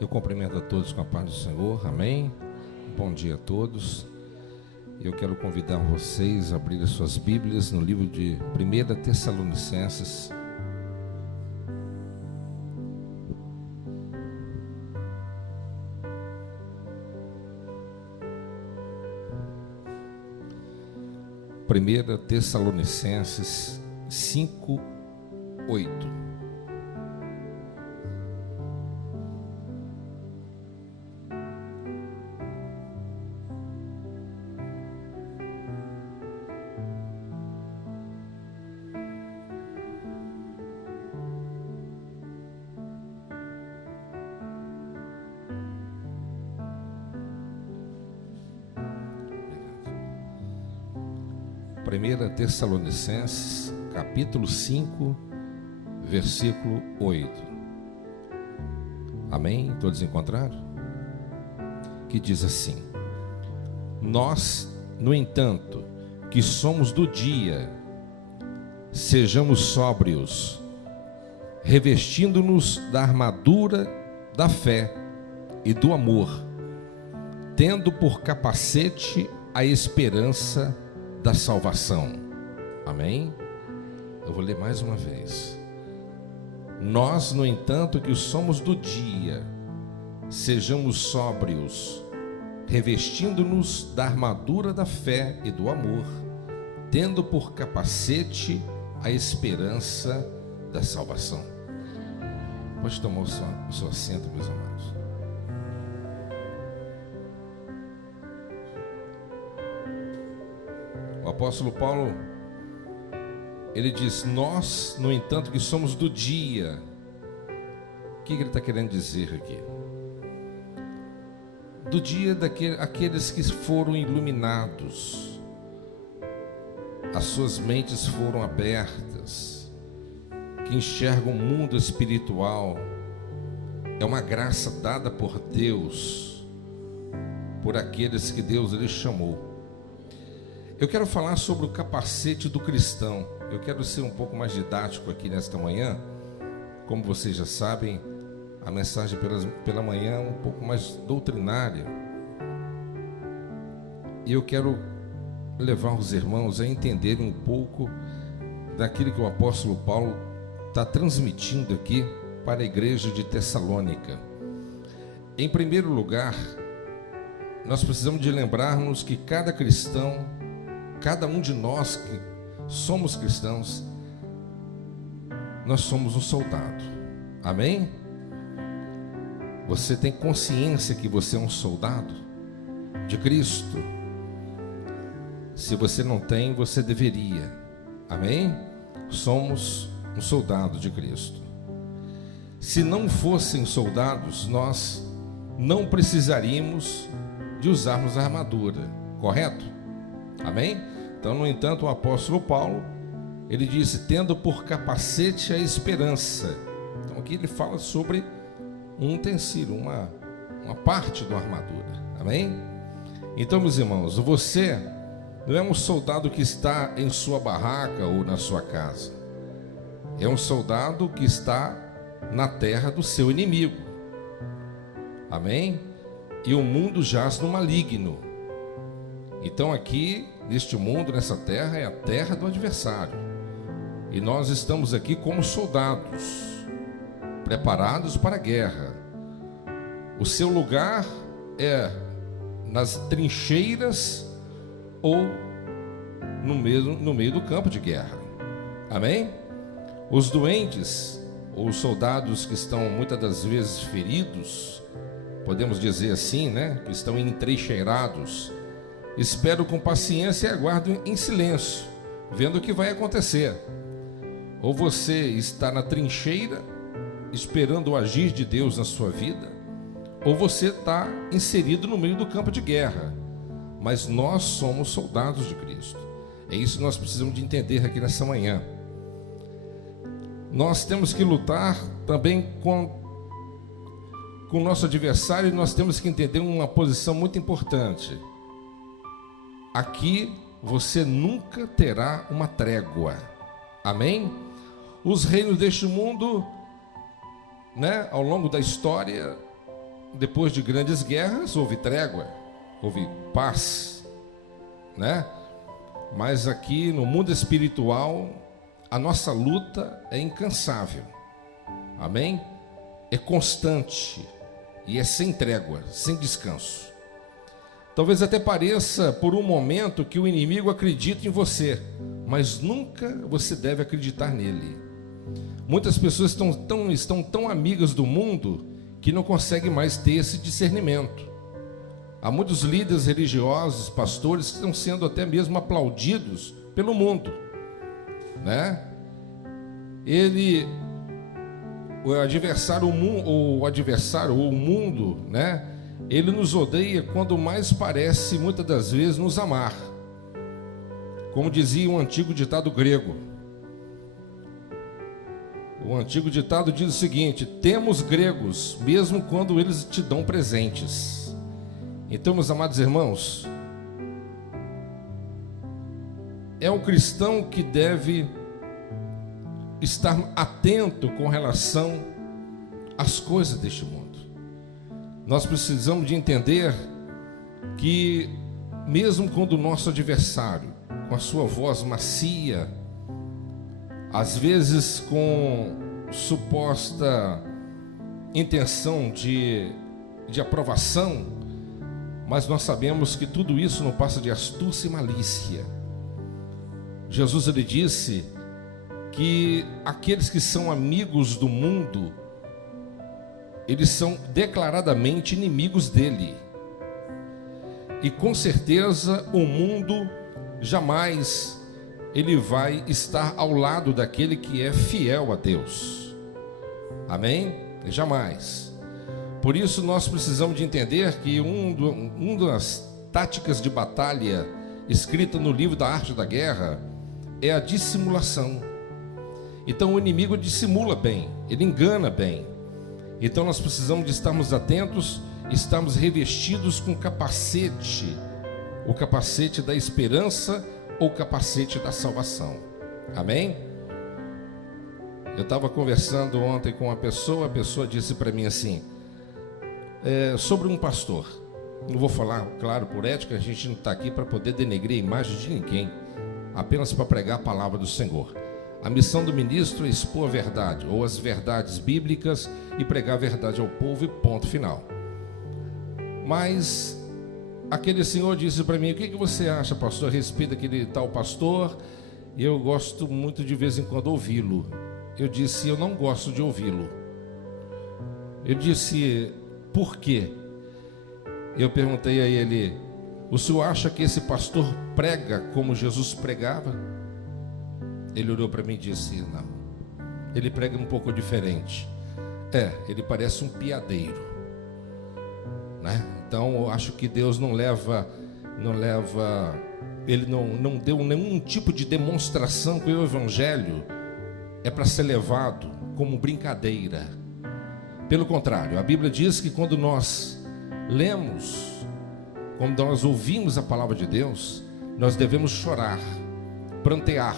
Eu cumprimento a todos com a paz do Senhor, amém? Bom dia a todos. Eu quero convidar vocês a abrir as suas Bíblias no livro de 1 Tessalonicenses. Primeira Tessalonicenses 5:8. Primeira Tessalonicenses, capítulo 5, versículo 8. Amém? Todos encontraram? Que diz assim: Nós, no entanto, que somos do dia, sejamos sóbrios, revestindo-nos da armadura da fé e do amor, tendo por capacete a esperança da salvação. Amém? Eu vou ler mais uma vez. Nós, no entanto, que somos do dia, sejamos sóbrios, revestindo-nos da armadura da fé e do amor, tendo por capacete a esperança da salvação. Pode tomar o seu assento, meus amados. O apóstolo Paulo, ele diz: nós, no entanto, que somos do dia. O que ele está querendo dizer aqui? Do dia daqueles que foram iluminados, as suas mentes foram abertas, que enxergam o mundo espiritual. É uma graça dada por Deus, por aqueles que Deus lhe chamou. Eu quero falar sobre o capacete do cristão. Eu quero ser um pouco mais didático aqui nesta manhã. Como vocês já sabem, a mensagem pela manhã é um pouco mais doutrinária. E eu quero levar os irmãos a entenderem um pouco daquilo que o apóstolo Paulo está transmitindo aqui para a igreja de Tessalônica. Em primeiro lugar, nós precisamos de lembrarmos que cada cristão, cada um de nós que somos cristãos, nós somos um soldado. Amém? Você tem consciência que você é um soldado de Cristo? Se você não tem, você deveria. Amém? Somos um soldado de Cristo. Se não fossem soldados, nós não precisaríamos de usarmos a armadura, correto? Amém? Então, no entanto, o apóstolo Paulo, ele disse: tendo por capacete a esperança. Então aqui ele fala sobre um utensílio, uma parte da armadura. Amém? Então, meus irmãos, você não é um soldado que está em sua barraca ou na sua casa. É um soldado que está na terra do seu inimigo. Amém? E o mundo jaz no maligno. Então aqui, neste mundo, nessa terra, é a terra do adversário. E nós estamos aqui como soldados, preparados para a guerra. O seu lugar é nas trincheiras ou no meio do campo de guerra. Amém? Os doentes, ou os soldados que estão muitas das vezes feridos, podemos dizer assim, né? Que estão entrincheirados, espero com paciência e aguardo em silêncio, vendo o que vai acontecer. Ou você está na trincheira, esperando o agir de Deus na sua vida, ou você está inserido no meio do campo de guerra. Mas nós somos soldados de Cristo. É isso que nós precisamos de entender aqui nessa manhã. Nós temos que lutar também com o nosso adversário, e nós temos que entender uma posição muito importante. Aqui você nunca terá uma trégua. Amém? Os reinos deste mundo, né, ao longo da história, depois de grandes guerras, houve trégua, houve paz, né? Mas aqui no mundo espiritual, a nossa luta é incansável, amém? É constante e é sem trégua, sem descanso. Talvez até pareça por um momento que o inimigo acredita em você, mas nunca você deve acreditar nele. Muitas pessoas estão tão amigas do mundo que não conseguem mais ter esse discernimento. Há muitos líderes religiosos, pastores, que estão sendo até mesmo aplaudidos pelo mundo, né? O adversário, o mundo, né? Ele nos odeia quando mais parece, muitas das vezes, nos amar. Como dizia um antigo ditado grego. O antigo ditado diz o seguinte: temos gregos, mesmo quando eles te dão presentes. Então, meus amados irmãos, é o cristão que deve estar atento com relação às coisas deste mundo. Nós precisamos de entender que mesmo quando o nosso adversário, com a sua voz macia, às vezes com suposta intenção de aprovação, mas nós sabemos que tudo isso não passa de astúcia e malícia. Jesus, ele disse que aqueles que são amigos do mundo, eles são declaradamente inimigos dele. E com certeza o mundo jamais ele vai estar ao lado daquele que é fiel a Deus. Amém? Jamais. Por isso nós precisamos de entender que uma das táticas de batalha escrita no livro da Arte da Guerra é a dissimulação. Então o inimigo dissimula bem, ele engana bem. Então nós precisamos de estarmos atentos, estarmos revestidos com capacete, o capacete da esperança ou capacete da salvação. Amém? Eu estava conversando ontem com uma pessoa, a pessoa disse para mim assim, sobre um pastor. Não vou falar, claro, por ética, a gente não está aqui para poder denegrir a imagem de ninguém, apenas para pregar a palavra do Senhor. A missão do ministro é expor a verdade, ou as verdades bíblicas, e pregar a verdade ao povo, e ponto final. Mas aquele senhor disse para mim: o que você acha, pastor, a respeito daquele tal pastor? Eu gosto muito de vez em quando ouvi-lo. Eu disse: eu não gosto de ouvi-lo. Eu disse: por quê? Eu perguntei a ele: o senhor acha que esse pastor prega como Jesus pregava? Ele olhou para mim e disse: não, ele prega um pouco diferente. Ele parece um piadeiro, né? Então eu acho que Deus não leva, ele não deu nenhum tipo de demonstração que o evangelho é para ser levado como brincadeira. Pelo contrário, a Bíblia diz que quando nós lemos, quando nós ouvimos a palavra de Deus, nós devemos chorar, prantear,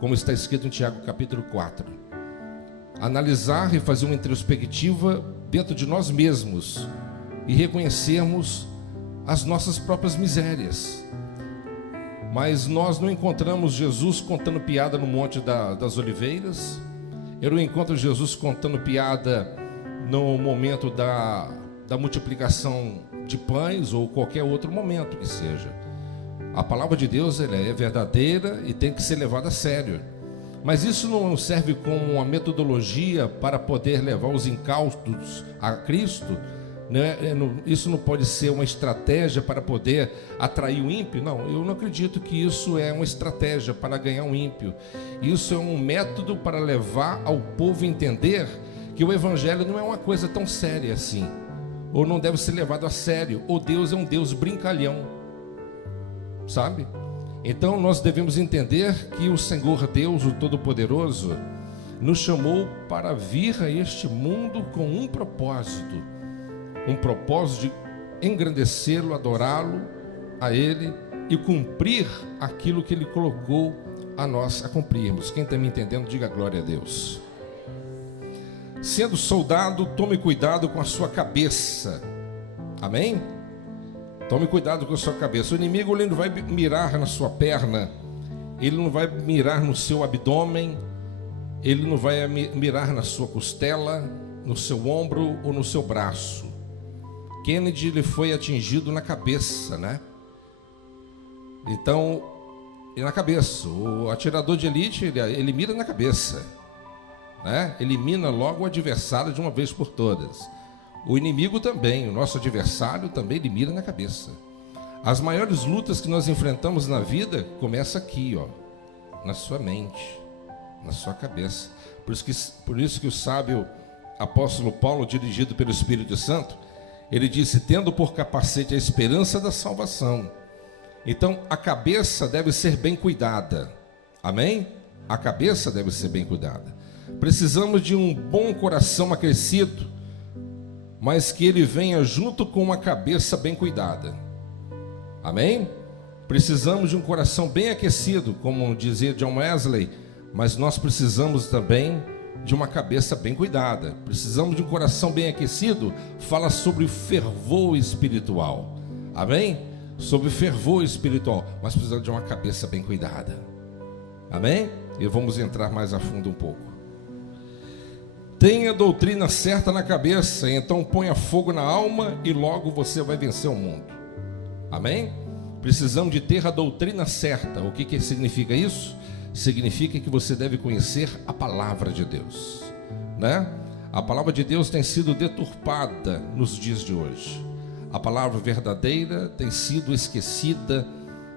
como está escrito em Tiago capítulo 4. Analisar e fazer uma introspectiva dentro de nós mesmos e reconhecermos as nossas próprias misérias. Mas nós não encontramos Jesus contando piada no Monte das Oliveiras. Eu não encontro Jesus contando piada no momento da multiplicação de pães ou qualquer outro momento que seja. A palavra de Deus, ela é verdadeira e tem que ser levada a sério. Mas isso não serve como uma metodologia para poder levar os incautos a Cristo, né? Isso não pode ser uma estratégia para poder atrair o ímpio. Não, eu não acredito que isso é uma estratégia para ganhar um ímpio. Isso é um método para levar ao povo a entender que o evangelho não é uma coisa tão séria assim, ou não deve ser levado a sério, ou Deus é um Deus brincalhão, sabe? Então nós devemos entender que o Senhor Deus, o Todo-Poderoso, nos chamou para vir a este mundo com um propósito de engrandecê-lo, adorá-lo, a Ele, e cumprir aquilo que Ele colocou a nós a cumprirmos. Quem está me entendendo, diga glória a Deus. Sendo soldado, tome cuidado com a sua cabeça. Amém? Tome cuidado com a sua cabeça. O inimigo, ele não vai mirar na sua perna, ele não vai mirar no seu abdômen, ele não vai mirar na sua costela, no seu ombro ou no seu braço. Kennedy, ele foi atingido na cabeça, né? Então, na cabeça. O atirador de elite, ele mira na cabeça, né? Elimina logo o adversário de uma vez por todas. O inimigo também, o nosso adversário também, ele mira na cabeça. As maiores lutas que nós enfrentamos na vida começam aqui, ó, na sua mente, na sua cabeça. Por isso que o sábio apóstolo Paulo, dirigido pelo Espírito Santo, ele disse: tendo por capacete a esperança da salvação. Então a cabeça deve ser bem cuidada. Amém? A cabeça deve ser bem cuidada. Precisamos de um bom coração acrescido, mas que ele venha junto com uma cabeça bem cuidada. Amém? Precisamos de um coração bem aquecido, como dizia John Wesley, mas nós precisamos também de uma cabeça bem cuidada. Precisamos de um coração bem aquecido. Fala sobre o fervor espiritual. Amém? Sobre o fervor espiritual, mas precisamos de uma cabeça bem cuidada. Amém? E vamos entrar mais a fundo um pouco. Tenha a doutrina certa na cabeça, então ponha fogo na alma e logo você vai vencer o mundo. Amém? Precisamos de ter a doutrina certa. O que significa isso? Significa que você deve conhecer a palavra de Deus, né? A palavra de Deus tem sido deturpada nos dias de hoje. A palavra verdadeira tem sido esquecida,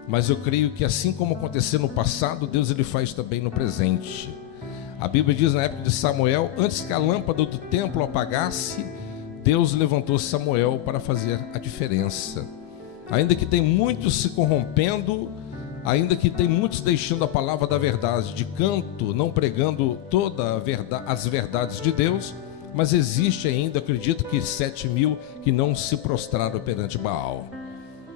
mas eu creio que assim como aconteceu no passado, Deus ele faz também no presente. A Bíblia diz na época de Samuel, antes que a lâmpada do templo apagasse, Deus levantou Samuel para fazer a diferença. Ainda que tem muitos se corrompendo, ainda que tem muitos deixando a palavra da verdade de canto, não pregando toda a verdade, as verdades de Deus, mas existe ainda, acredito que 7.000 que não se prostraram perante Baal.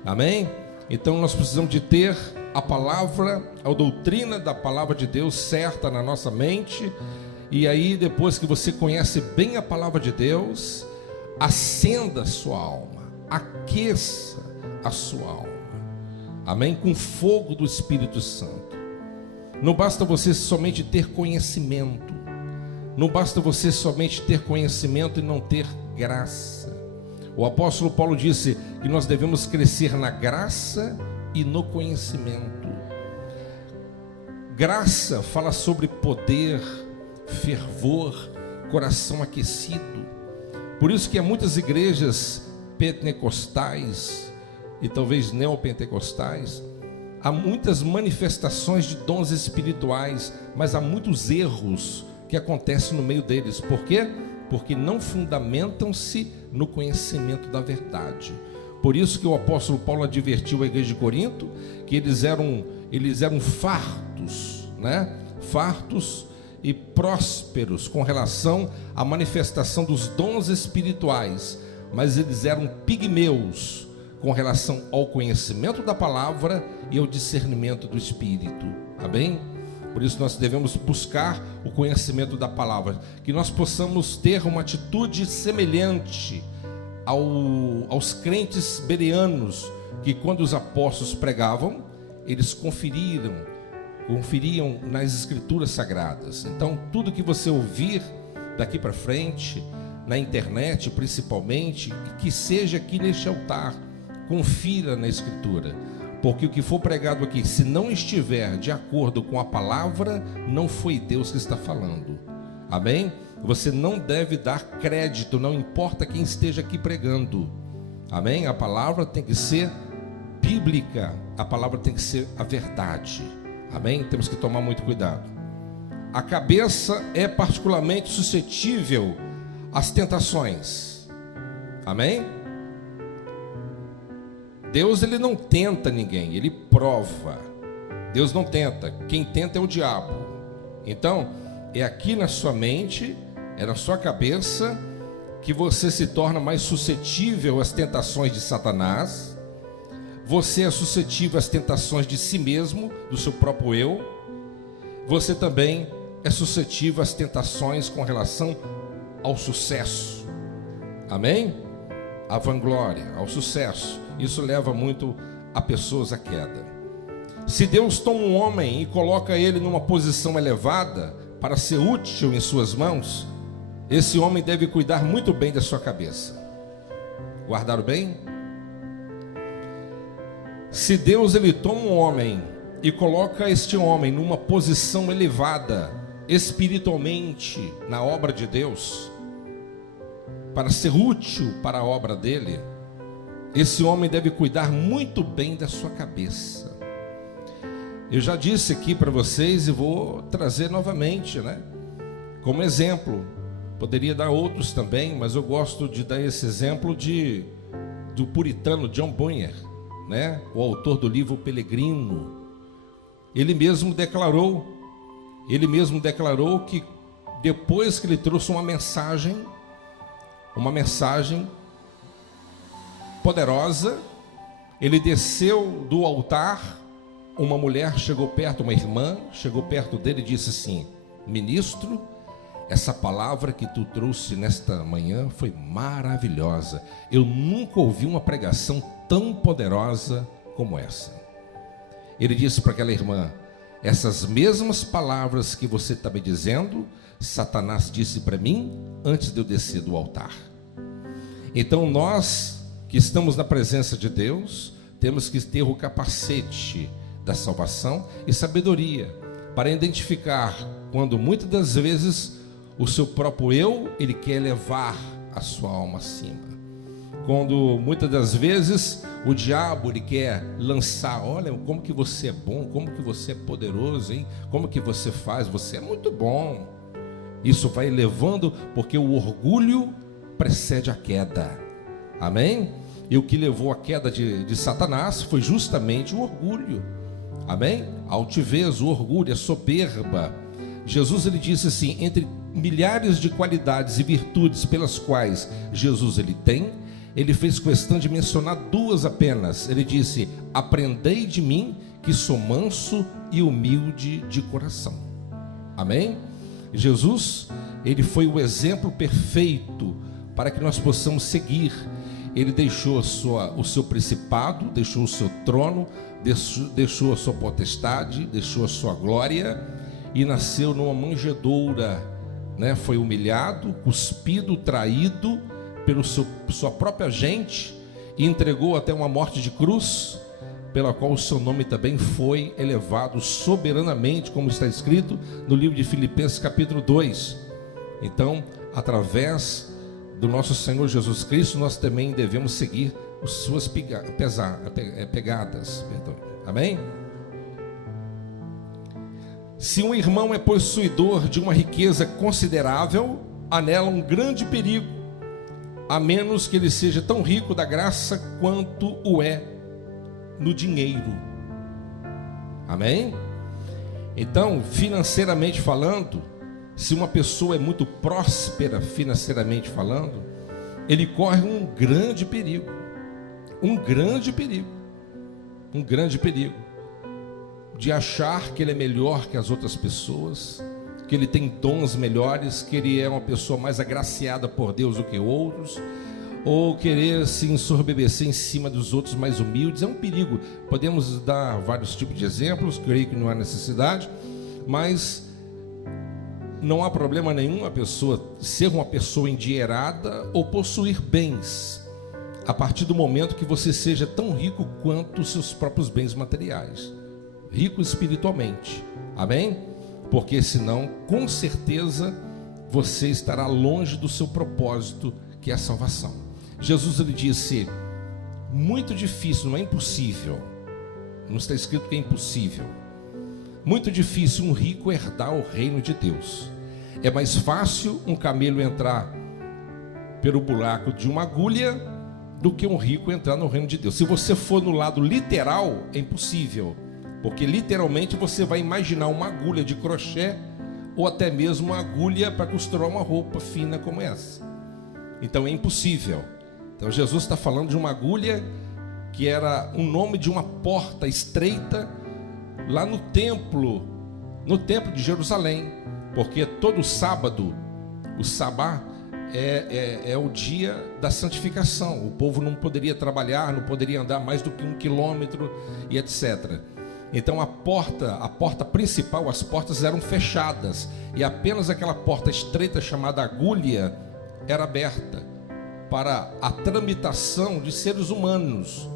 Amém? Então nós precisamos de ter a palavra, a doutrina da palavra de Deus certa na nossa mente. E aí depois que você conhece bem a palavra de Deus, acenda a sua alma, aqueça a sua alma. Amém? Com fogo do Espírito Santo. Não basta você somente ter conhecimento. Não basta você somente ter conhecimento e não ter graça. O apóstolo Paulo disse que nós devemos crescer na graça e no conhecimento. Graça fala sobre poder, fervor, coração aquecido. Por isso que há muitas igrejas pentecostais e talvez neopentecostais, há muitas manifestações de dons espirituais, mas há muitos erros que acontecem no meio deles. Por quê? Porque não fundamentam-se no conhecimento da verdade. Por isso que o apóstolo Paulo advertiu a igreja de Corinto que eles eram fartos, né? Fartos e prósperos com relação à manifestação dos dons espirituais, mas eles eram pigmeus com relação ao conhecimento da palavra e ao discernimento do Espírito. Amém? Por isso nós devemos buscar o conhecimento da palavra, que nós possamos ter uma atitude semelhante aos crentes bereanos, que quando os apóstolos pregavam, eles conferiam nas escrituras sagradas. Então tudo que você ouvir daqui para frente, na internet principalmente, que seja aqui neste altar, confira na escritura, porque o que for pregado aqui, se não estiver de acordo com a palavra, não foi Deus que está falando. Amém? Você não deve dar crédito, não importa quem esteja aqui pregando. Amém? A palavra tem que ser bíblica, a palavra tem que ser a verdade. Amém? Temos que tomar muito cuidado. A cabeça é particularmente suscetível às tentações. Amém? Deus ele não tenta ninguém, ele prova. Deus não tenta, quem tenta é o diabo. Então, é aqui na sua mente, é na sua cabeça, que você se torna mais suscetível às tentações de Satanás. Você é suscetível às tentações de si mesmo, do seu próprio eu. Você também é suscetível às tentações com relação ao sucesso. Amém? A vanglória, ao sucesso. Isso leva muito a pessoas à queda. Se Deus toma um homem e coloca ele numa posição elevada para ser útil em suas mãos, esse homem deve cuidar muito bem da sua cabeça. Guardaram bem? Se Deus ele toma um homem e coloca este homem numa posição elevada espiritualmente na obra de Deus, para ser útil para a obra dele, esse homem deve cuidar muito bem da sua cabeça. Eu já disse aqui para vocês e vou trazer novamente, né? Como exemplo, poderia dar outros também, mas eu gosto de dar esse exemplo do puritano John Bunyan, né? O autor do livro Peregrino. Ele mesmo declarou que depois que ele trouxe uma mensagem poderosa, ele desceu do altar, uma mulher chegou perto, uma irmã chegou perto dele e disse assim: ministro, essa palavra que tu trouxe nesta manhã foi maravilhosa, eu nunca ouvi uma pregação tão poderosa como essa. Ele disse para aquela irmã: essas mesmas palavras que você está me dizendo, Satanás disse para mim antes de eu descer do altar. Então nós que estamos na presença de Deus, temos que ter o capacete da salvação e sabedoria para identificar quando muitas das vezes o seu próprio eu, ele quer levar a sua alma acima. Quando muitas das vezes o diabo ele quer lançar: olha como que você é bom, como que você é poderoso, hein? Como que você faz, você é muito bom. Isso vai levando, porque o orgulho precede a queda. Amém? E o que levou à queda de Satanás foi justamente o orgulho. Amém? A altivez, o orgulho, a soberba. Jesus ele disse assim: entre milhares de qualidades e virtudes pelas quais Jesus ele tem, ele fez questão de mencionar duas apenas. Ele disse: aprendei de mim que sou manso e humilde de coração. Amém? Jesus, ele foi o exemplo perfeito para que nós possamos seguir. Ele deixou o seu principado, deixou o seu trono, deixou a sua potestade, deixou a sua glória e nasceu numa manjedoura, né? Foi humilhado, cuspido, traído pela sua própria gente e entregou até uma morte de cruz, pela qual o seu nome também foi elevado soberanamente, como está escrito no livro de Filipenses capítulo 2. Então, através do nosso Senhor Jesus Cristo, nós também devemos seguir as suas pegadas. Amém? Se um irmão é possuidor de uma riqueza considerável, há nela um grande perigo, a menos que ele seja tão rico da graça quanto o é no dinheiro. Amém? Então, financeiramente falando, se uma pessoa é muito próspera financeiramente falando, ele corre um grande perigo, de achar que ele é melhor que as outras pessoas, que ele tem dons melhores, que ele é uma pessoa mais agraciada por Deus do que outros, ou querer se ensorbebecer em cima dos outros mais humildes. É um perigo. Podemos dar vários tipos de exemplos, creio que não há necessidade, mas não há problema nenhum a pessoa ser uma pessoa endinheirada ou possuir bens, a partir do momento que você seja tão rico quanto os seus próprios bens materiais, rico espiritualmente. Amém? Porque senão, com certeza, você estará longe do seu propósito, que é a salvação. Jesus ele disse: muito difícil, não é impossível, não está escrito que é impossível, muito difícil um rico herdar o reino de Deus. É mais fácil um camelo entrar pelo buraco de uma agulha do que um rico entrar no reino de Deus. Se você for no lado literal, é impossível, porque literalmente você vai imaginar uma agulha de crochê ou até mesmo uma agulha para costurar uma roupa fina como essa. Então é impossível. Então Jesus está falando de uma agulha que era o nome de uma porta estreita lá no templo de Jerusalém, porque todo sábado, o sabá, é o dia da santificação. O povo não poderia trabalhar, não poderia andar mais do que 1 quilômetro e etc. Então a porta principal, as portas eram fechadas e apenas aquela porta estreita chamada agulha era aberta para a tramitação de seres humanos.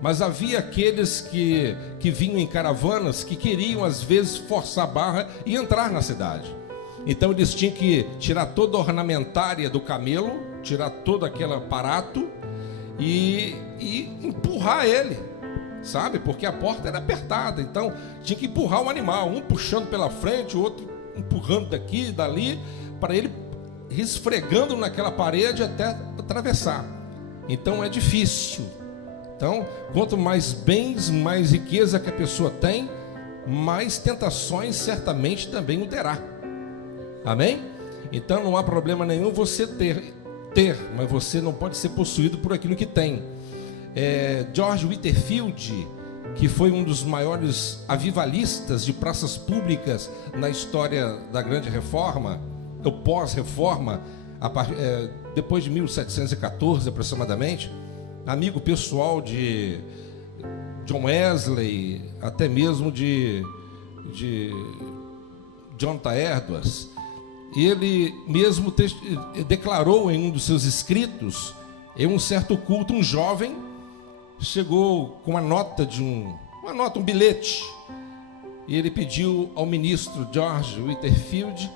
Mas havia aqueles que vinham em caravanas que queriam às vezes forçar a barra e entrar na cidade. Então eles tinham que tirar toda a ornamentária do camelo, tirar todo aquele aparato e empurrar ele, sabe? Porque a porta era apertada, então tinha que empurrar o animal, um puxando pela frente, o outro empurrando daqui e dali, para ele esfregando naquela parede até atravessar. Então é difícil. Então, quanto mais bens, mais riqueza que a pessoa tem, mais tentações certamente também o terá. Amém? Então não há problema nenhum você ter, mas você não pode ser possuído por aquilo que tem. George Whitefield, que foi um dos maiores avivalistas de praças públicas na história da Grande Reforma, ou pós-reforma, depois de 1714 aproximadamente, amigo pessoal de John Wesley, até mesmo de Jonathan Edwards. Ele mesmo declarou em um dos seus escritos, em um certo culto, um jovem chegou com um bilhete, e ele pediu ao ministro George Whitefield,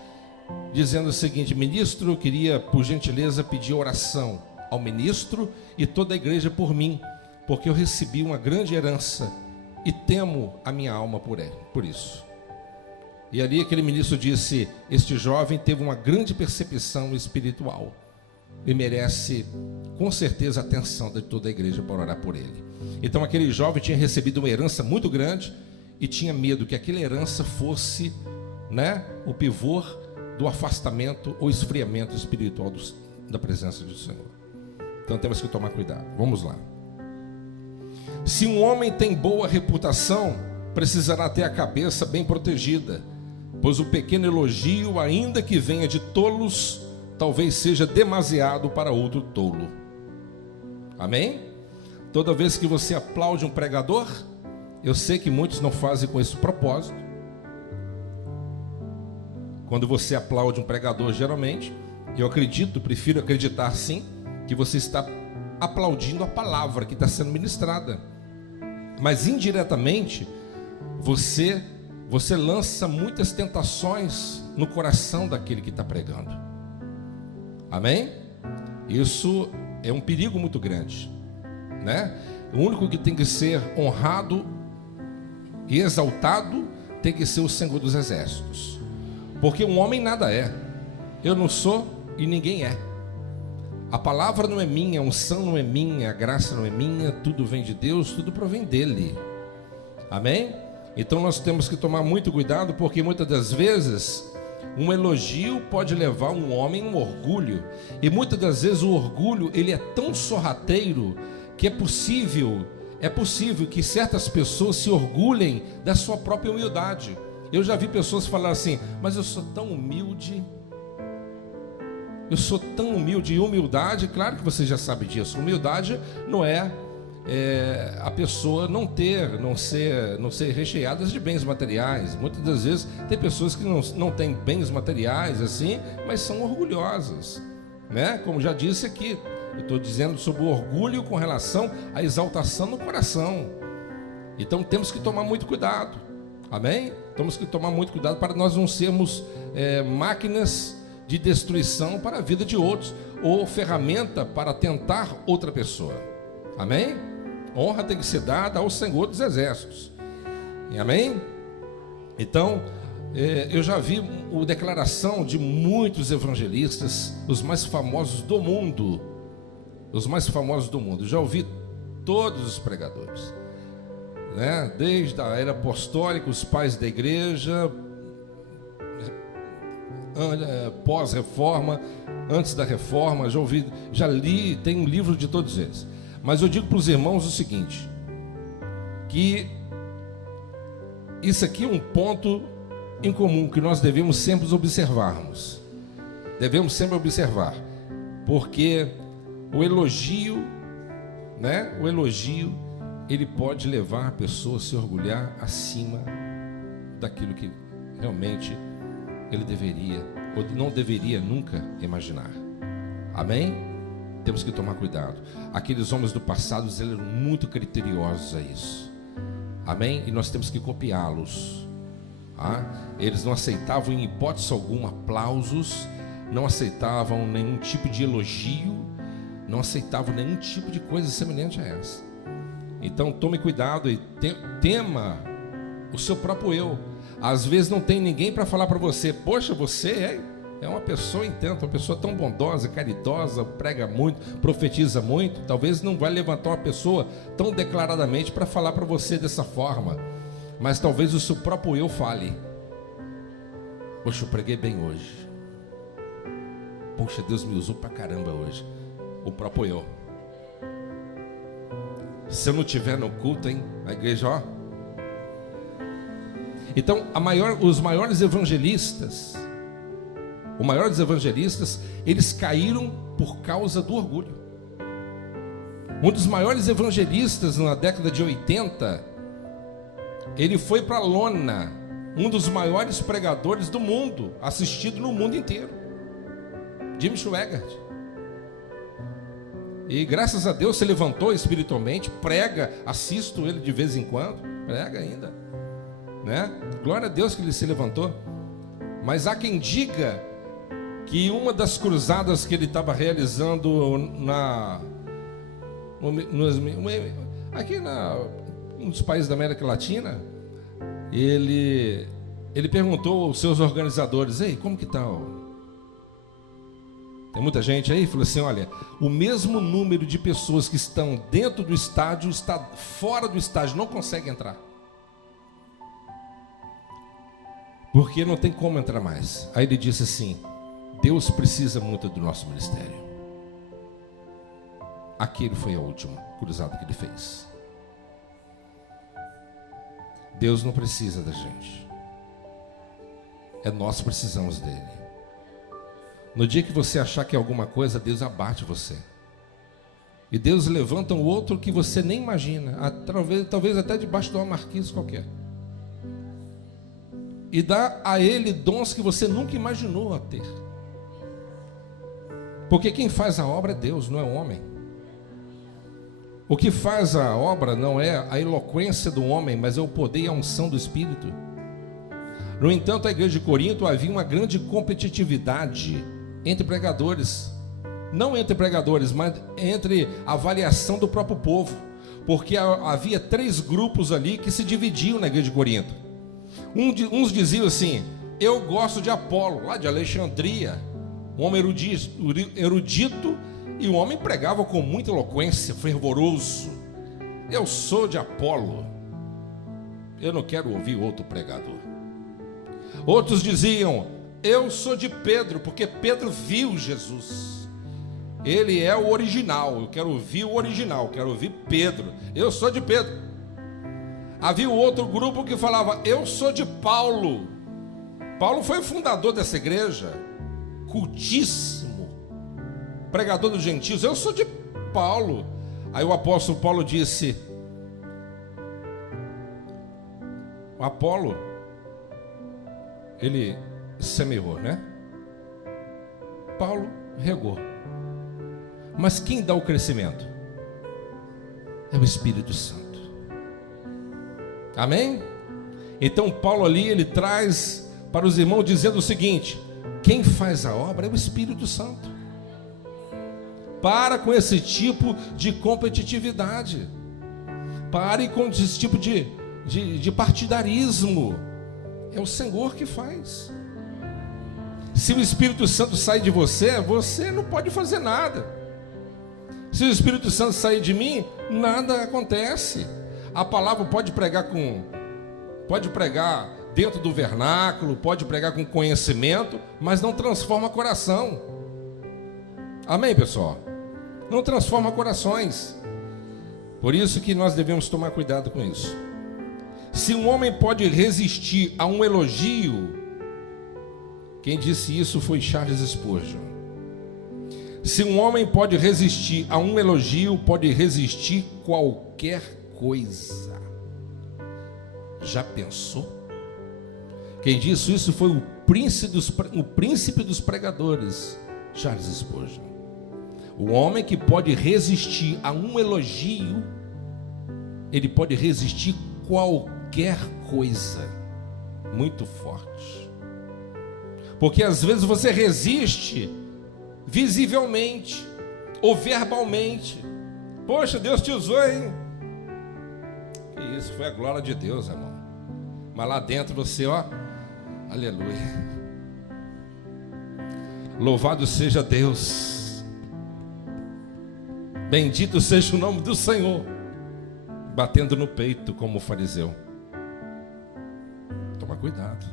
dizendo o seguinte: ministro, eu queria por gentileza pedir oração ao ministro e toda a igreja por mim, porque eu recebi uma grande herança e temo a minha alma por isso. E ali aquele ministro disse: este jovem teve uma grande percepção espiritual e merece com certeza a atenção de toda a igreja para orar por ele. Então aquele jovem tinha recebido uma herança muito grande e tinha medo que aquela herança fosse, o pivô do afastamento ou esfriamento espiritual da presença do Senhor. Então temos que tomar cuidado. Vamos lá. Se um homem tem boa reputação, precisará ter a cabeça bem protegida, pois o pequeno elogio, ainda que venha de tolos, talvez seja demasiado para outro tolo. Amém? Toda vez que você aplaude um pregador, eu sei que muitos não fazem com esse propósito. Quando você aplaude um pregador, geralmente, eu prefiro acreditar sim, que você está aplaudindo a palavra que está sendo ministrada. Mas indiretamente, você lança muitas tentações no coração daquele que está pregando. Amém? Isso é um perigo muito grande, O único que tem que ser honrado e exaltado tem que ser o Senhor dos Exércitos, porque um homem nada é. Eu não sou e ninguém é. A palavra não é minha, a unção não é minha, a graça não é minha, tudo vem de Deus, tudo provém dele. Amém? Então nós temos que tomar muito cuidado, porque muitas das vezes um elogio pode levar um homem a um orgulho, e muitas das vezes o orgulho ele é tão sorrateiro que é possível que certas pessoas se orgulhem da sua própria humildade. Eu já vi pessoas falar assim: mas eu sou tão humilde. Eu sou tão humilde. E humildade, claro que você já sabe disso. Humildade não é a pessoa não ser recheadas de bens materiais. Muitas das vezes tem pessoas que não têm bens materiais assim, mas são orgulhosas, Como já disse aqui, eu estou dizendo sobre o orgulho com relação à exaltação no coração. Então temos que tomar muito cuidado. Amém? Temos que tomar muito cuidado para nós não sermos máquinas de destruição para a vida de outros, ou ferramenta para tentar outra pessoa. Amém? Honra tem que ser dada ao Senhor dos Exércitos. Amém? Então, eu já vi a declaração de muitos evangelistas, os mais famosos do mundo. Já ouvi todos os pregadores, desde a era apostólica, os pais da igreja, pós-reforma, antes da reforma, já li, tem um livro de todos eles. Mas eu digo para os irmãos o seguinte, que isso aqui é um ponto em comum que nós devemos sempre observarmos. Devemos sempre observar. Porque o elogio, né? O elogio, ele pode levar a pessoa a se orgulhar acima daquilo que realmente ele deveria ou não deveria nunca imaginar. Amém? Temos que tomar cuidado. Aqueles homens do passado, eles eram muito criteriosos a isso. Amém? E nós temos que copiá-los. Eles não aceitavam em hipótese alguma aplausos, não aceitavam nenhum tipo de elogio, não aceitavam nenhum tipo de coisa semelhante a essa. Então tome cuidado e tema o seu próprio eu. Às vezes não tem ninguém para falar para você: poxa, você é uma pessoa intenta, uma pessoa tão bondosa, caridosa, prega muito, profetiza muito. Talvez não vai levantar uma pessoa tão declaradamente para falar para você dessa forma, mas talvez o seu próprio eu fale: poxa, eu preguei bem hoje. Poxa, Deus me usou pra caramba hoje. O próprio eu. Se eu não estiver no culto, a igreja, ó. Então, os maiores evangelistas, eles caíram por causa do orgulho. Um dos maiores evangelistas na década de 80, ele foi para a lona, um dos maiores pregadores do mundo, assistido no mundo inteiro, Jim Swaggart. E graças a Deus se levantou espiritualmente, prega, assisto ele de vez em quando, prega ainda, né? Glória a Deus que ele se levantou. Mas há quem diga que uma das cruzadas que ele estava realizando aqui um dos países da América Latina, ele perguntou aos seus organizadores: ei, como que está? Tem muita gente aí? Falou assim: olha, o mesmo número de pessoas que estão dentro do estádio está fora do estádio, não consegue entrar, porque não tem como entrar mais. Aí ele disse assim: Deus precisa muito do nosso ministério. Aquele foi a última cruzada que ele fez. Deus não precisa da gente, nós precisamos dele. No dia que você achar que é alguma coisa, Deus abate você. E Deus levanta um outro que você nem imagina, talvez até debaixo de uma marquise qualquer. E dá a ele dons que você nunca imaginou a ter. Porque quem faz a obra é Deus, não é o homem. O que faz a obra não é a eloquência do homem, mas é o poder e a unção do Espírito. No entanto, a igreja de Corinto havia uma grande competitividade entre pregadores. Não entre pregadores, mas entre a avaliação do próprio povo. Porque havia 3 grupos ali que se dividiam na igreja de Corinto. Uns diziam assim: eu gosto de Apolo, lá de Alexandria, um homem erudito, e o homem pregava com muita eloquência, fervoroso. Eu sou de Apolo, eu não quero ouvir outro pregador. Outros diziam: eu sou de Pedro, porque Pedro viu Jesus, ele é o original, eu quero ouvir o original, quero ouvir Pedro, eu sou de Pedro. Havia outro grupo que falava: eu sou de Paulo. Paulo foi o fundador dessa igreja, cultíssimo, pregador dos gentios. Eu sou de Paulo. Aí o apóstolo Paulo disse: o Apolo, ele semeou, né? Paulo regou. Mas quem dá o crescimento? É o Espírito Santo. Amém? Então Paulo ali, ele traz para os irmãos dizendo o seguinte: quem faz a obra é o Espírito Santo. Para com esse tipo de competitividade. Pare com esse tipo de partidarismo. É o Senhor que faz. Se o Espírito Santo sair de você, você não pode fazer nada. Se o Espírito Santo sair de mim, nada acontece. A palavra pode pregar dentro do vernáculo, pode pregar com conhecimento, mas não transforma coração. Amém, pessoal? Não transforma corações. Por isso que nós devemos tomar cuidado com isso. Se um homem pode resistir a um elogio, quem disse isso foi Charles Spurgeon. Se um homem pode resistir a um elogio, pode resistir qualquer coisa. Já pensou? Quem disse isso foi o príncipe dos pregadores, Charles Spurgeon. O homem que pode resistir a um elogio, ele pode resistir qualquer coisa. Muito forte. Porque às vezes você resiste visivelmente ou verbalmente. Poxa, Deus te usou, hein? Que isso, foi a glória de Deus, irmão. Mas lá dentro você, ó, aleluia. Louvado seja Deus. Bendito seja o nome do Senhor. Batendo no peito como o fariseu. Toma cuidado.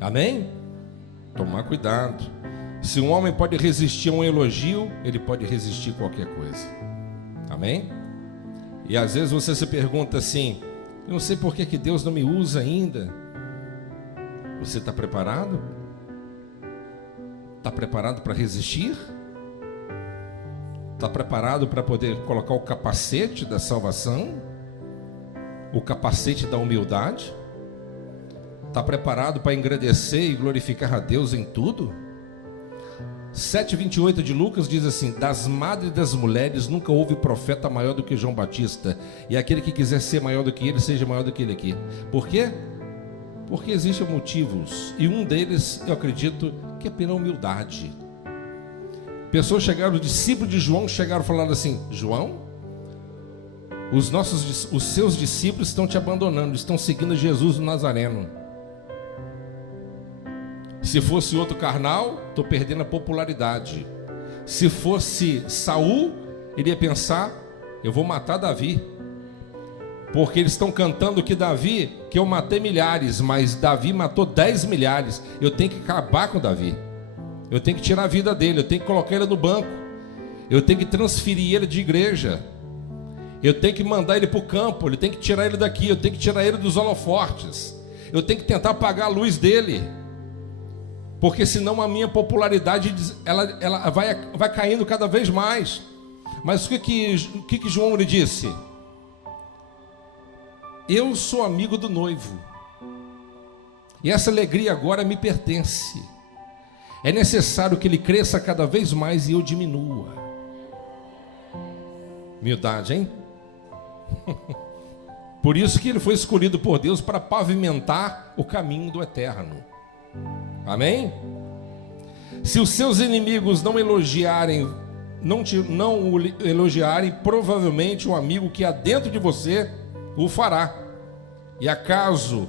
Amém? Tomar cuidado. Se um homem pode resistir a um elogio, ele pode resistir a qualquer coisa. Amém? E às vezes você se pergunta assim: eu não sei por que Deus não me usa ainda. Você está preparado? Está preparado para resistir? Está preparado para poder colocar o capacete da salvação? O capacete da humildade? Está preparado para engrandecer e glorificar a Deus em tudo? 7:28 de Lucas diz assim: das madres das mulheres nunca houve profeta maior do que João Batista, e aquele que quiser ser maior do que ele, seja maior do que ele aqui. Por quê? Porque existem motivos, e um deles, eu acredito, que é pela humildade. Pessoas chegaram, os discípulos de João chegaram falando assim: João, os seus discípulos estão te abandonando, estão seguindo Jesus o Nazareno. Se fosse outro carnal, estou perdendo a popularidade. Se fosse Saul, ele ia pensar: eu vou matar Davi, porque eles estão cantando que eu matei milhares, mas Davi matou 10 milhares. Eu tenho que acabar com Davi, eu tenho que tirar a vida dele, eu tenho que colocar ele no banco, eu tenho que transferir ele de igreja, eu tenho que mandar ele para o campo, eu tenho que tirar ele daqui, eu tenho que tirar ele dos holofortes, eu tenho que tentar apagar a luz dele, porque senão a minha popularidade ela vai caindo cada vez mais. Mas o que João lhe disse? Eu sou amigo do noivo, e essa alegria agora me pertence. É necessário que ele cresça cada vez mais e eu diminua. Humildade, hein? Por isso que ele foi escolhido por Deus para pavimentar o caminho do eterno. Amém? Se os seus inimigos não elogiarem, não o elogiarem, provavelmente um amigo que há dentro de você o fará. E acaso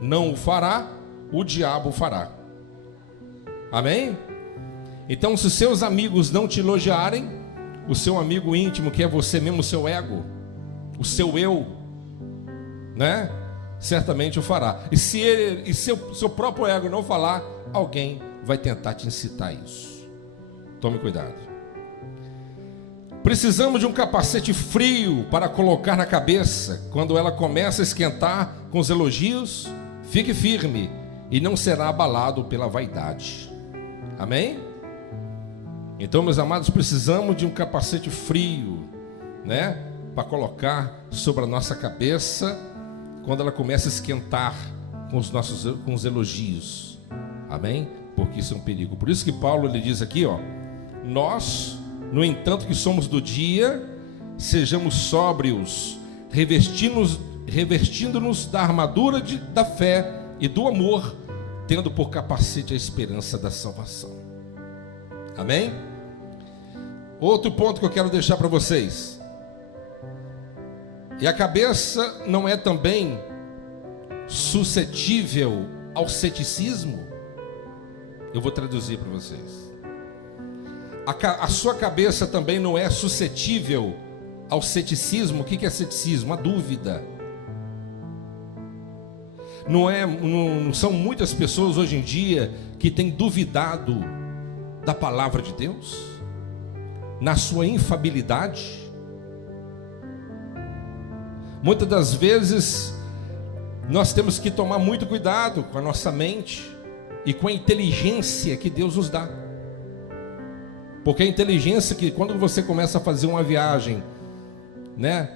não o fará, o diabo fará. Amém? Então, se seus amigos não te elogiarem, o seu amigo íntimo, que é você mesmo, o seu ego, o seu eu, né? Certamente o fará. E se seu próprio ego não falar, alguém vai tentar te incitar a isso. Tome cuidado. Precisamos de um capacete frio para colocar na cabeça. Quando ela começa a esquentar com os elogios, fique firme e não será abalado pela vaidade. Amém? Então, meus amados, precisamos de um capacete frio, né? Para colocar sobre a nossa cabeça quando ela começa a esquentar com os elogios. Amém? Porque isso é um perigo. Por isso que Paulo ele diz aqui, ó: nós, no entanto que somos do dia, sejamos sóbrios, revestindo-nos da armadura da fé e do amor, tendo por capacete a esperança da salvação. Amém? Outro ponto que eu quero deixar para vocês. E a cabeça não é também suscetível ao ceticismo? Eu vou traduzir para vocês. A sua cabeça também não é suscetível ao ceticismo? O que é ceticismo? A dúvida. Não são muitas pessoas hoje em dia que têm duvidado da palavra de Deus, na sua infabilidade. Muitas das vezes nós temos que tomar muito cuidado com a nossa mente e com a inteligência que Deus nos dá. Porque a inteligência que quando você começa a fazer uma viagem, né,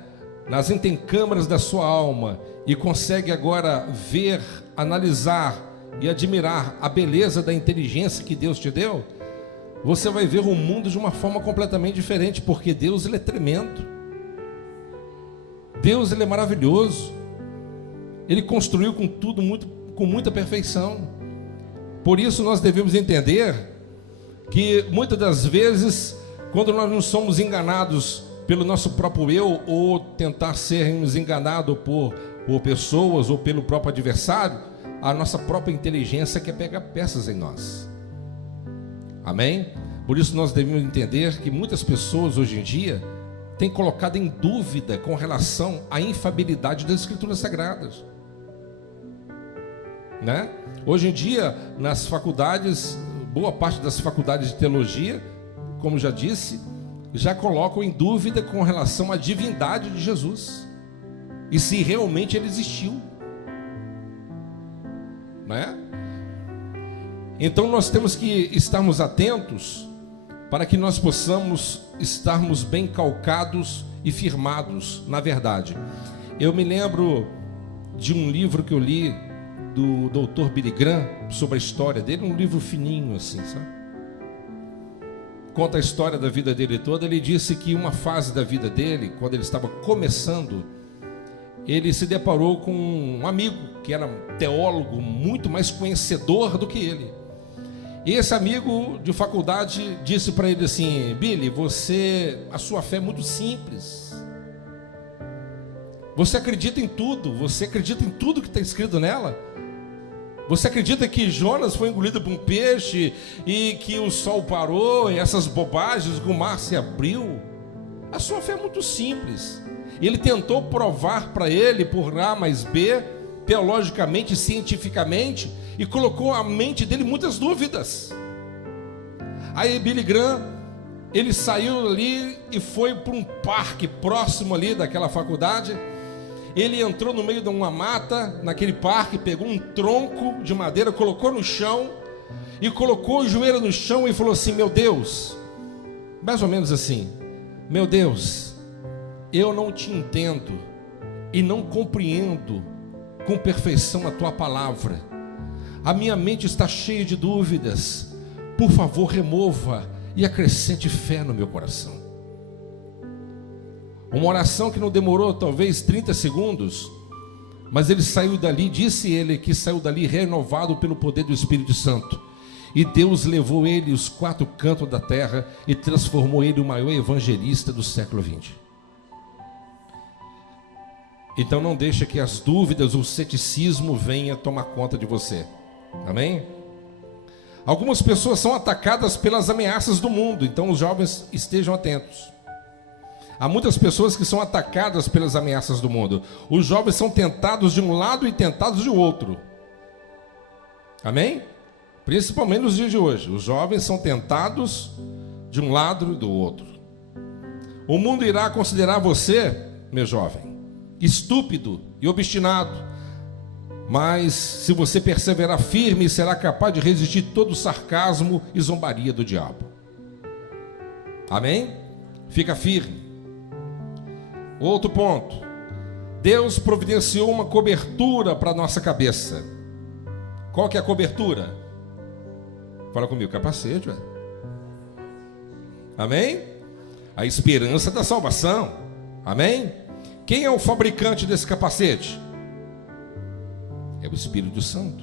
nas intercâmaras da sua alma e consegue agora ver, analisar e admirar a beleza da inteligência que Deus te deu, você vai ver o mundo de uma forma completamente diferente, porque Deus, ele é tremendo. Deus, ele é maravilhoso. Ele construiu com tudo com muita perfeição. Por isso nós devemos entender que muitas das vezes, quando nós não somos enganados pelo nosso próprio eu, ou tentar sermos enganados por pessoas ou pelo próprio adversário, a nossa própria inteligência quer pegar peças em nós. Amém? Por isso nós devemos entender que muitas pessoas hoje em dia têm colocado em dúvida com relação à infalibilidade das Escrituras Sagradas, né? Hoje em dia, nas faculdades, boa parte das faculdades de teologia, como já disse, já colocam em dúvida com relação à divindade de Jesus e se realmente ele existiu, né? Então nós temos que estarmos atentos para que nós possamos estarmos bem calcados e firmados na verdade. Eu me lembro de um livro que eu li do Dr. Billy Graham sobre a história dele, um livro fininho assim, sabe? Conta a história da vida dele toda. Ele disse que uma fase da vida dele, quando ele estava começando, ele se deparou com um amigo que era teólogo muito mais conhecedor do que ele. E esse amigo de faculdade disse para ele assim: Billy, a sua fé é muito simples. Você acredita em tudo, você acredita em tudo que está escrito nela. Você acredita que Jonas foi engolido por um peixe e que o sol parou e essas bobagens, que o mar se abriu? A sua fé é muito simples. Ele tentou provar para ele por A mais B, teologicamente, cientificamente, e colocou à mente dele muitas dúvidas. Aí Billy Graham, ele saiu ali e foi para um parque próximo ali daquela faculdade. Ele entrou no meio de uma mata, naquele parque, pegou um tronco de madeira, colocou no chão, e colocou o joelho no chão e falou assim: meu Deus, mais ou menos assim, meu Deus, eu não te entendo e não compreendo com perfeição a tua palavra. A minha mente está cheia de dúvidas. Por favor, remova e acrescente fé no meu coração. Uma oração que não demorou talvez 30 segundos, mas ele saiu dali, disse ele que saiu dali renovado pelo poder do Espírito Santo. E Deus levou ele os 4 cantos da terra e transformou ele o maior evangelista do século XX. Então não deixa que as dúvidas, o ceticismo venha tomar conta de você. Amém? Algumas pessoas são atacadas pelas ameaças do mundo, então os jovens estejam atentos. Há muitas pessoas que são atacadas pelas ameaças do mundo. Os jovens são tentados de um lado e tentados de outro. Amém? Principalmente nos dias de hoje. Os jovens são tentados de um lado e do outro. O mundo irá considerar você, meu jovem, estúpido e obstinado. Mas se você perseverar firme, será capaz de resistir todo o sarcasmo e zombaria do diabo. Amém? Fica firme. Outro ponto: Deus providenciou uma cobertura para a nossa cabeça. Qual que é a cobertura? Fala comigo: capacete, velho. Amém? A esperança da salvação. Amém? Quem é o fabricante desse capacete? É o Espírito Santo.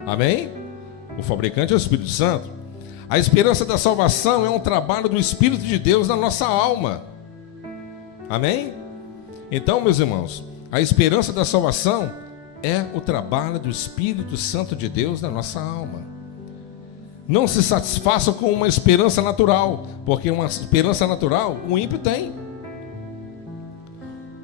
Amém? O fabricante é o Espírito Santo. A esperança da salvação é um trabalho do Espírito de Deus na nossa alma. Amém? Então, meus irmãos, a esperança da salvação é o trabalho do Espírito Santo de Deus na nossa alma. Não se satisfaça com uma esperança natural, porque uma esperança natural o ímpio tem.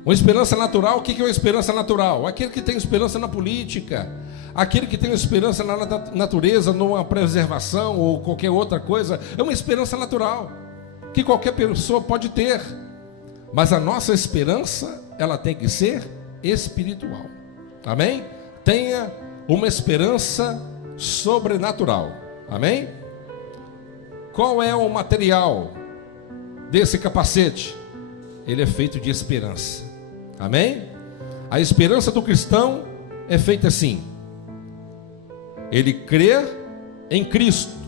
Uma esperança natural, o que é uma esperança natural? Aquele que tem esperança na política, aquele que tem esperança na natureza, numa preservação ou qualquer outra coisa, é uma esperança natural, que qualquer pessoa pode ter. Mas a nossa esperança, ela tem que ser espiritual. Amém? Tenha uma esperança sobrenatural. Amém? Qual é o material desse capacete? Ele é feito de esperança. Amém? A esperança do cristão é feita assim: ele crê em Cristo,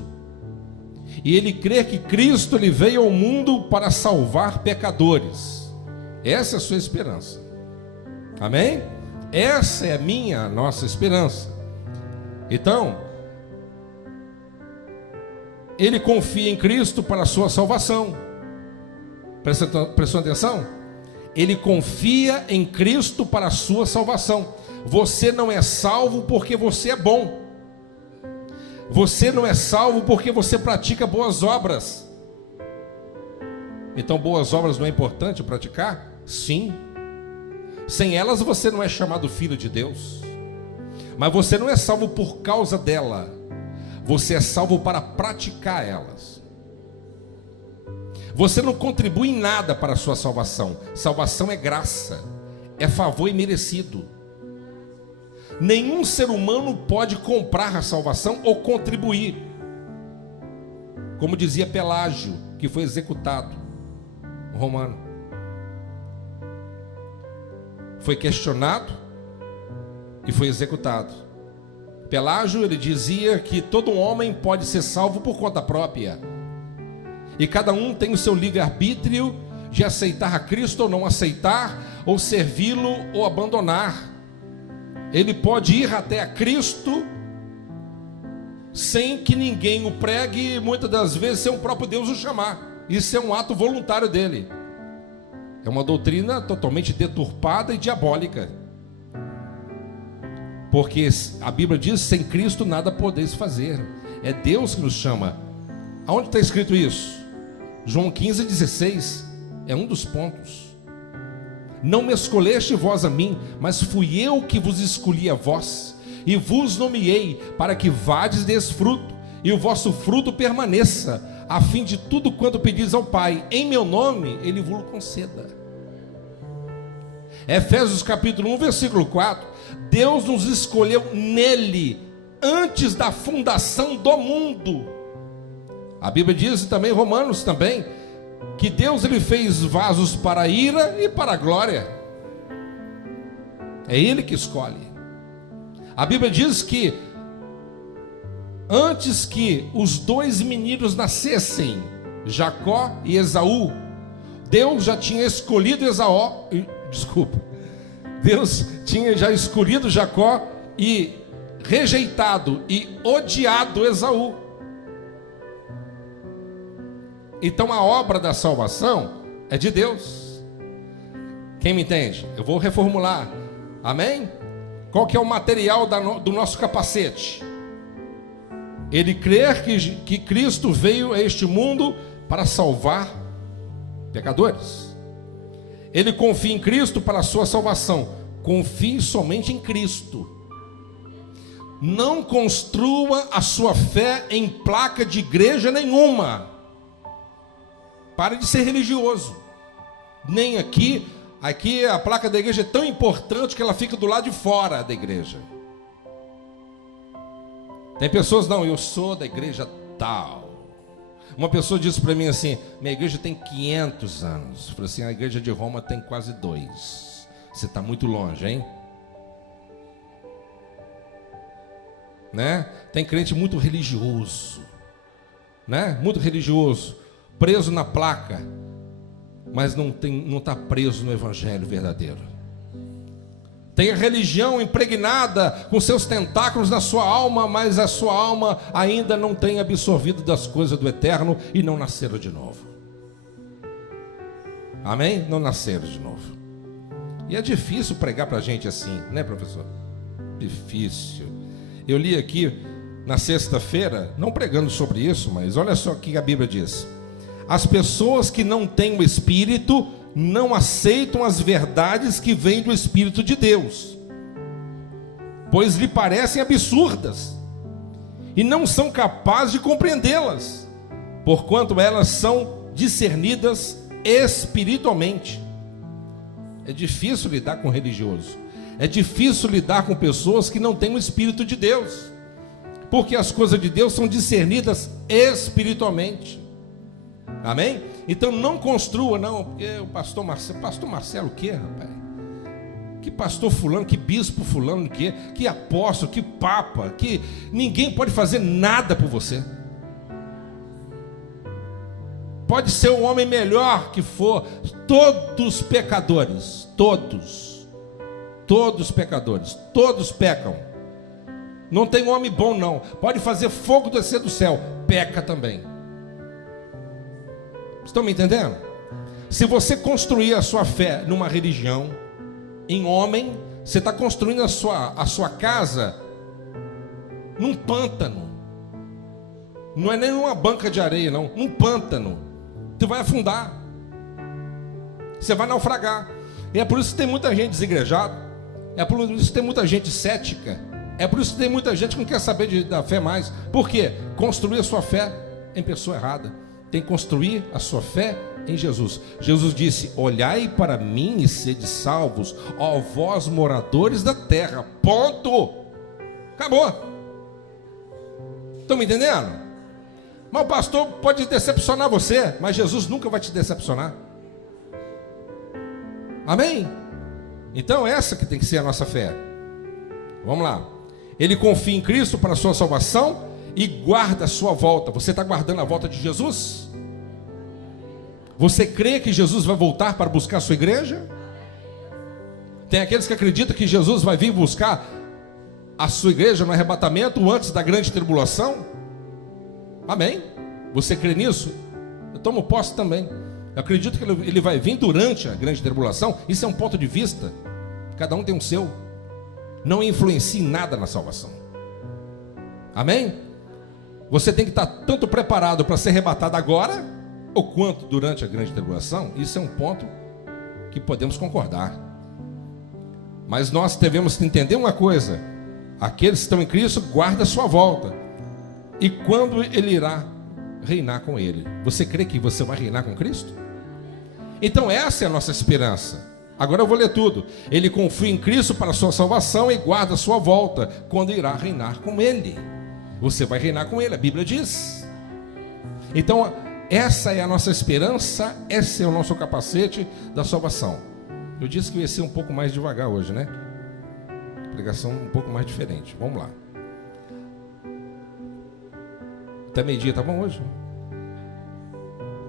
e ele crê que Cristo ele veio ao mundo para salvar pecadores. Essa é a sua esperança. Amém? Essa é a nossa esperança. Então, ele confia em Cristo para a sua salvação. Prestou atenção? Ele confia em Cristo para a sua salvação. Você não é salvo porque você é bom. Você não é salvo porque você pratica boas obras. Então, boas obras não é importante praticar? Sim. Sem elas você não é chamado filho de Deus. Mas você não é salvo por causa dela. Você é salvo para praticar elas. Você não contribui em nada para a sua salvação. Salvação é graça, é favor imerecido. Nenhum ser humano pode comprar a salvação ou contribuir. Como dizia Pelágio, que foi executado, romano. Foi questionado e foi executado. Pelágio, ele dizia que todo homem pode ser salvo por conta própria. E cada um tem o seu livre-arbítrio de aceitar a Cristo ou não aceitar, ou servi-lo ou abandonar. Ele pode ir até a Cristo sem que ninguém o pregue, e muitas das vezes sem o próprio Deus o chamar. Isso é um ato voluntário dele. É uma doutrina totalmente deturpada e diabólica. Porque a Bíblia diz: sem Cristo nada podeis fazer. É Deus que nos chama. Aonde está escrito isso? João 15,16 é um dos pontos. Não me escolheste vós a mim, mas fui eu que vos escolhi a vós, e vos nomeei para que vades desse fruto, e o vosso fruto permaneça, a fim de tudo quanto pedis ao Pai, em meu nome, Ele vos conceda. Efésios capítulo 1, versículo 4, Deus nos escolheu nele, antes da fundação do mundo. A Bíblia diz também, Romanos também, que Deus ele fez vasos para a ira e para a glória. É Ele que escolhe. A Bíblia diz que antes que os dois meninos nascessem, Jacó e Esaú, Deus já tinha escolhido Deus tinha já escolhido Jacó e rejeitado e odiado Esaú. Então a obra da salvação é de Deus. Quem me entende? Eu vou reformular. Amém? Qual que é o material do nosso capacete? Ele crer que Cristo veio a este mundo para salvar pecadores. Ele confia em Cristo para a sua salvação. Confie somente em Cristo. Não construa a sua fé em placa de igreja nenhuma. Pare de ser religioso. Nem aqui a placa da igreja é tão importante que ela fica do lado de fora da igreja. Tem pessoas, não, eu sou da igreja tal. Uma pessoa disse para mim assim: minha igreja tem 500 anos. Eu falei assim: a igreja de Roma tem quase 2. Você está muito longe, hein? Né? Tem crente muito religioso, né? Muito religioso, preso na placa, mas não está preso no evangelho verdadeiro. Tem a religião impregnada com seus tentáculos na sua alma, mas a sua alma ainda não tem absorvido das coisas do eterno e não nasceram de novo. Amém? Não nasceram de novo. E é difícil pregar para a gente assim, né, professor? Difícil. Eu li aqui na sexta-feira, não pregando sobre isso, mas olha só o que a Bíblia diz: as pessoas que não têm o Espírito não aceitam as verdades que vêm do Espírito de Deus, pois lhe parecem absurdas e não são capazes de compreendê-las, porquanto elas são discernidas espiritualmente. É difícil lidar com religioso, é difícil lidar com pessoas que não têm o Espírito de Deus. porque as coisas de Deus são discernidas espiritualmente. Amém? Então não construa, não, porque o pastor Marcelo o quê, rapaz? Que pastor fulano, que bispo fulano, que apóstolo, que papa, que ninguém pode fazer nada por você. Pode ser o homem melhor que for, todos pecadores, todos pecadores, todos pecam. Não tem homem bom não, pode fazer fogo descer do céu, peca também. Estão me entendendo? Se você construir a sua fé numa religião, em homem, você está construindo a sua casa num pântano. Não é nem numa banca de areia não, num pântano. Você vai afundar, você vai naufragar. E é por isso que tem muita gente desigrejada, é por isso que tem muita gente cética, é por isso que tem muita gente que não quer saber da fé mais. Por quê? Construir a sua fé em pessoa errada. Tem que construir a sua fé em Jesus. Jesus disse: olhai para mim e sede salvos, ó vós moradores da terra. Ponto. Acabou. Estão me entendendo? Mas o pastor pode decepcionar você, mas Jesus nunca vai te decepcionar. Amém? Então essa que tem que ser a nossa fé. Vamos lá. Ele confia em Cristo para a sua salvação e guarda a sua volta. Você está guardando a volta de Jesus? Você crê que Jesus vai voltar para buscar a sua igreja? Tem aqueles que acreditam que Jesus vai vir buscar a sua igreja no arrebatamento antes da grande tribulação? Amém? Você crê nisso? Eu tomo posse também. Eu acredito que ele vai vir durante a grande tribulação. Isso é um ponto de vista. Cada um tem um seu. Não influencia em nada na salvação. Amém? Você tem que estar tanto preparado para ser arrebatado agora, ou quanto durante a grande tribulação. Isso é um ponto que podemos concordar. Mas nós devemos entender uma coisa: aqueles que estão em Cristo guardam a sua volta. E quando ele irá reinar com ele? Você crê que você vai reinar com Cristo? Então essa é a nossa esperança. Agora eu vou ler tudo. Ele confia em Cristo para a sua salvação e guarda a sua volta, quando irá reinar com ele. Você vai reinar com ele, a Bíblia diz. Então essa é a nossa esperança, esse é o nosso capacete da salvação. Eu disse que eu ia ser um pouco mais devagar hoje, né? Pregação um pouco mais diferente. Vamos lá. Até meio-dia, tá bom hoje?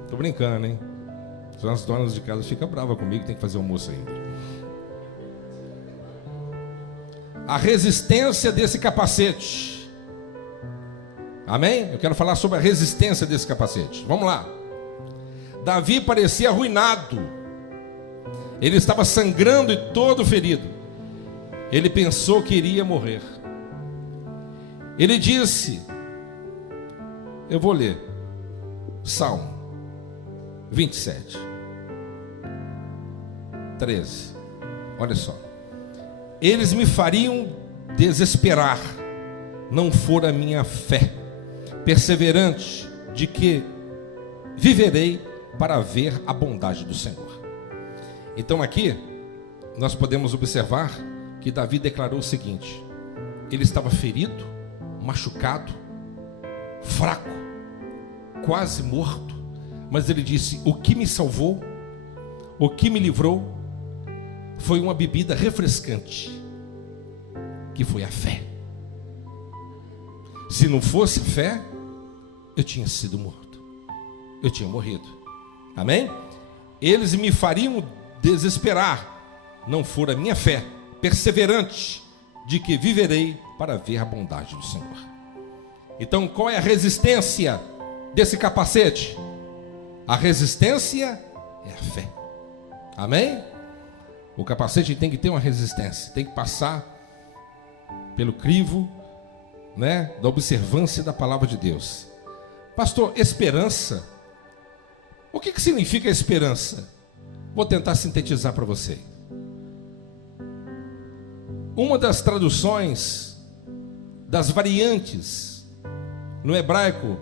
Tô brincando, hein? Senão as donas de casa ficam bravas comigo, tem que fazer almoço ainda. A resistência desse capacete. Amém? Eu quero falar sobre a resistência desse capacete. Vamos lá. Davi parecia arruinado. Ele estava sangrando e todo ferido. Ele pensou que iria morrer. Ele disse... Eu vou ler Salmo 27, 13. Olha só. Eles me fariam desesperar, não for a minha fé perseverante, de que viverei para ver a bondade do Senhor. Então aqui nós podemos observar que Davi declarou o seguinte: ele estava ferido, machucado, fraco, quase morto, mas ele disse: o que me salvou, o que me livrou, foi uma bebida refrescante, que foi a fé. Se não fosse fé, eu tinha sido morto, eu tinha morrido. Amém? Eles me fariam desesperar, não for a minha fé perseverante, de que viverei para ver a bondade do Senhor. Então, qual é a resistência desse capacete? A resistência é a fé. Amém? O capacete tem que ter uma resistência, tem que passar pelo crivo, né, da observância da palavra de Deus. Pastor, esperança. O que significa esperança? Vou tentar sintetizar para você. Uma das traduções, das variantes no hebraico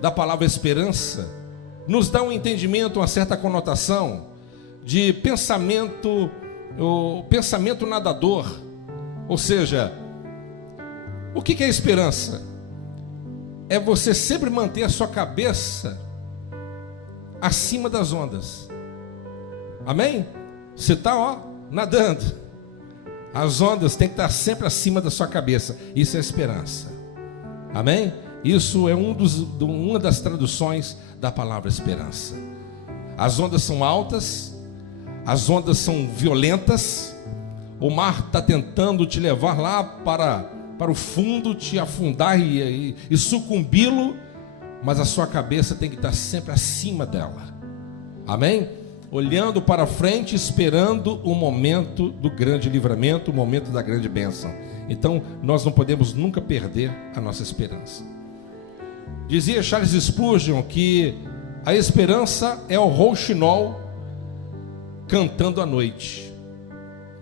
da palavra esperança, nos dá um entendimento, uma certa conotação de pensamento, o pensamento nadador. Ou seja, o que é esperança? é você sempre manter a sua cabeça acima das ondas. Amém? Você está, nadando. As ondas têm que estar sempre acima da sua cabeça. Isso é esperança. Amém? Isso é uma das traduções da palavra esperança. As ondas são altas, as ondas são violentas, o mar está tentando te levar lá para o fundo, te afundar e sucumbi-lo, mas a sua cabeça tem que estar sempre acima dela. Amém? Olhando para frente, esperando o momento do grande livramento, o momento da grande bênção. Então, nós não podemos nunca perder a nossa esperança. Dizia Charles Spurgeon que a esperança é o rouxinol cantando à noite.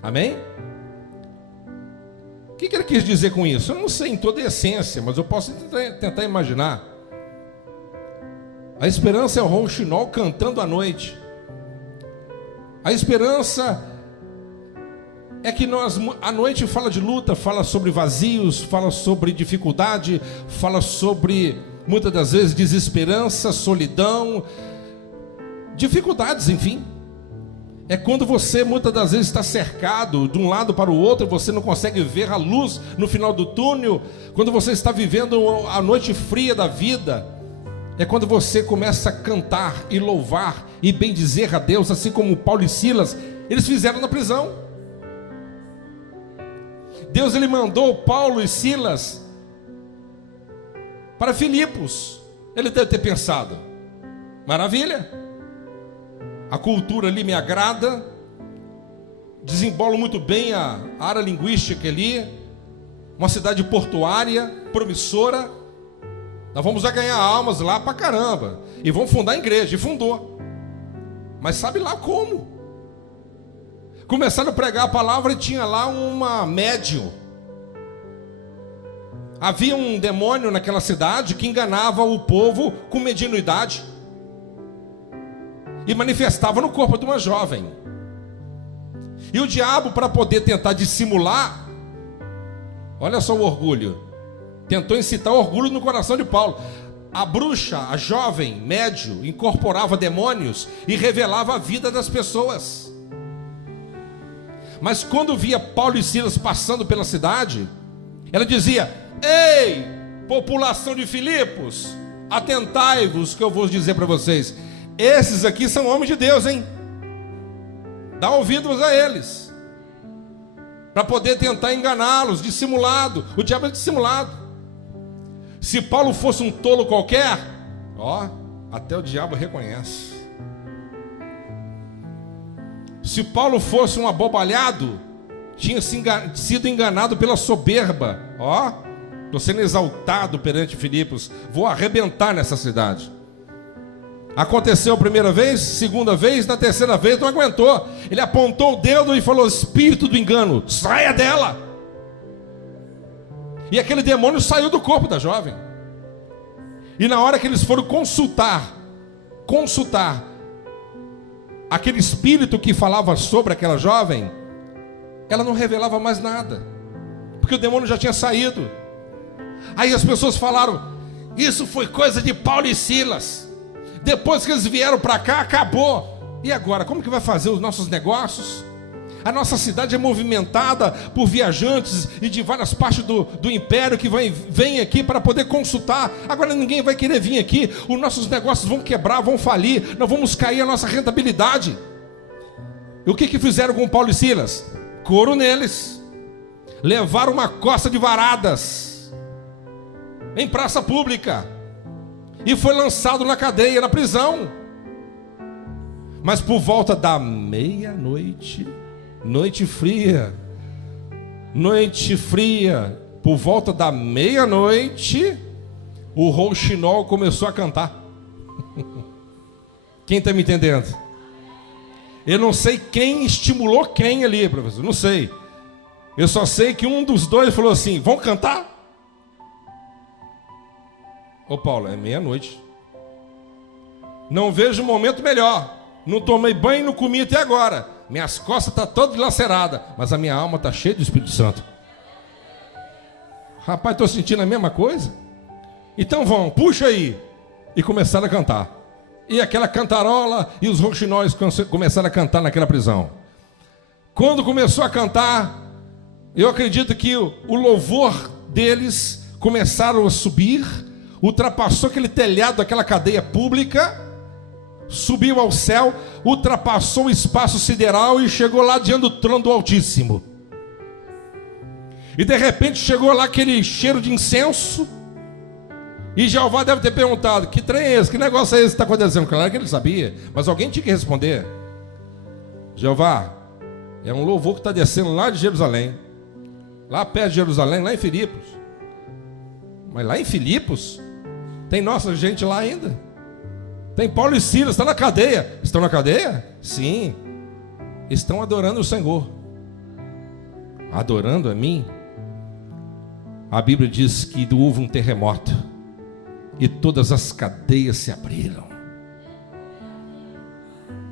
Amém? O que ele quis dizer com isso? Eu não sei em toda a essência, mas eu posso tentar imaginar. A esperança é o rouxinol cantando à noite. A esperança é que a noite fala de luta, fala sobre vazios, fala sobre dificuldade, fala sobre, muitas das vezes, desesperança, solidão, dificuldades, enfim. É quando você, muitas das vezes, está cercado de um lado para o outro, você não consegue ver a luz no final do túnel, quando você está vivendo a noite fria da vida. É quando você começa a cantar e louvar e bendizer a Deus, assim como Paulo e Silas, eles fizeram na prisão. Deus, ele mandou Paulo e Silas para Filipos. Ele deve ter pensado: maravilha, a cultura ali me agrada, desembolo muito bem a área linguística ali, uma cidade portuária, promissora. Nós vamos ganhar almas lá pra caramba. E vamos fundar a igreja. E fundou. Mas sabe lá como? Começaram a pregar a palavra e tinha lá uma médium. Havia um demônio naquela cidade que enganava o povo com mediunidade. E manifestava no corpo de uma jovem. E o diabo, para poder tentar dissimular, olha só o orgulho, tentou incitar orgulho no coração de Paulo. A bruxa, a jovem, médio, incorporava demônios e revelava a vida das pessoas. Mas quando via Paulo e Silas passando pela cidade, ela dizia: ei, população de Filipos, atentai-vos que eu vou dizer para vocês. Esses aqui são homens de Deus, hein? Dá ouvidos a eles, para poder tentar enganá-los, dissimulado. O diabo é dissimulado. Se Paulo fosse um tolo qualquer, até o diabo reconhece. Se Paulo fosse um abobalhado, tinha sido enganado pela soberba. Estou sendo exaltado perante Filipos, vou arrebentar nessa cidade. Aconteceu a primeira vez, segunda vez, na terceira vez não aguentou. Ele apontou o dedo e falou: espírito do engano, saia dela. E aquele demônio saiu do corpo da jovem. E na hora que eles foram consultar aquele espírito que falava sobre aquela jovem, ela não revelava mais nada, porque o demônio já tinha saído. Aí as pessoas falaram: isso foi coisa de Paulo e Silas. Depois que eles vieram para cá, acabou. E agora, como que vai fazer os nossos negócios? A nossa cidade é movimentada por viajantes e de várias partes do império que vêm aqui para poder consultar. Agora ninguém vai querer vir aqui. Os nossos negócios vão quebrar, vão falir. Nós vamos cair a nossa rentabilidade. E o que fizeram com Paulo e Silas? Couro neles. Levaram uma costa de varadas em praça pública. E foi lançado na cadeia, na prisão. Mas por volta da meia-noite, noite fria, por volta da meia-noite, o rouxinol começou a cantar. Quem está me entendendo? Eu não sei quem estimulou quem ali, professor, não sei. Eu só sei que um dos dois falou assim: vamos cantar? Ô Paulo, é meia-noite. Não vejo um momento melhor. Não tomei banho e não comi até agora. Minhas costas estão todas dilaceradas, mas a minha alma está cheia do Espírito Santo. Rapaz, estou sentindo a mesma coisa. Então vão, puxa aí. E começaram a cantar. E aquela cantarola e os roxinóis começaram a cantar naquela prisão. Quando começou a cantar, eu acredito que o louvor deles começaram a subir, ultrapassou aquele telhado daquela cadeia pública, subiu ao céu, ultrapassou o espaço sideral e chegou lá diante do trono do Altíssimo. E de repente chegou lá aquele cheiro de incenso. E Jeová deve ter perguntado: que trem é esse? Que negócio é esse que está acontecendo? Claro que ele sabia, mas alguém tinha que responder. Jeová, é um louvor que está descendo lá de Jerusalém, lá perto de Jerusalém, lá em Filipos. Mas lá em Filipos tem nossa gente lá ainda. Tem Paulo e Silas, está na cadeia. Estão na cadeia? Sim. Estão adorando o Senhor. Adorando a mim. A Bíblia diz que houve um terremoto e todas as cadeias se abriram.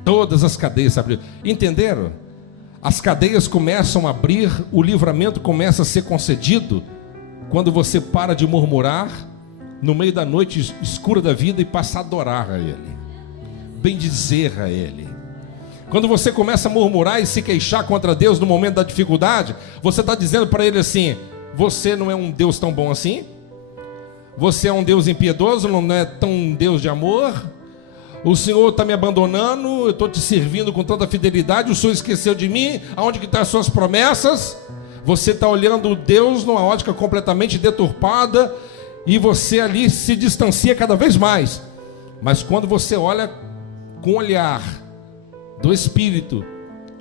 Todas as cadeias se abriram. Entenderam? As cadeias começam a abrir, o livramento começa a ser concedido quando você para de murmurar no meio da noite escura da vida e passa a adorar a Ele, bendizer a Ele. Quando você começa a murmurar e se queixar contra Deus no momento da dificuldade, você está dizendo para Ele assim: você não é um Deus tão bom assim? Você é um Deus impiedoso, não é tão um Deus de amor? O Senhor está me abandonando, eu estou te servindo com toda a fidelidade, o Senhor esqueceu de mim, aonde que estão as suas promessas? Você está olhando Deus numa ótica completamente deturpada, e você ali se distancia cada vez mais. Mas quando você olha com o olhar do Espírito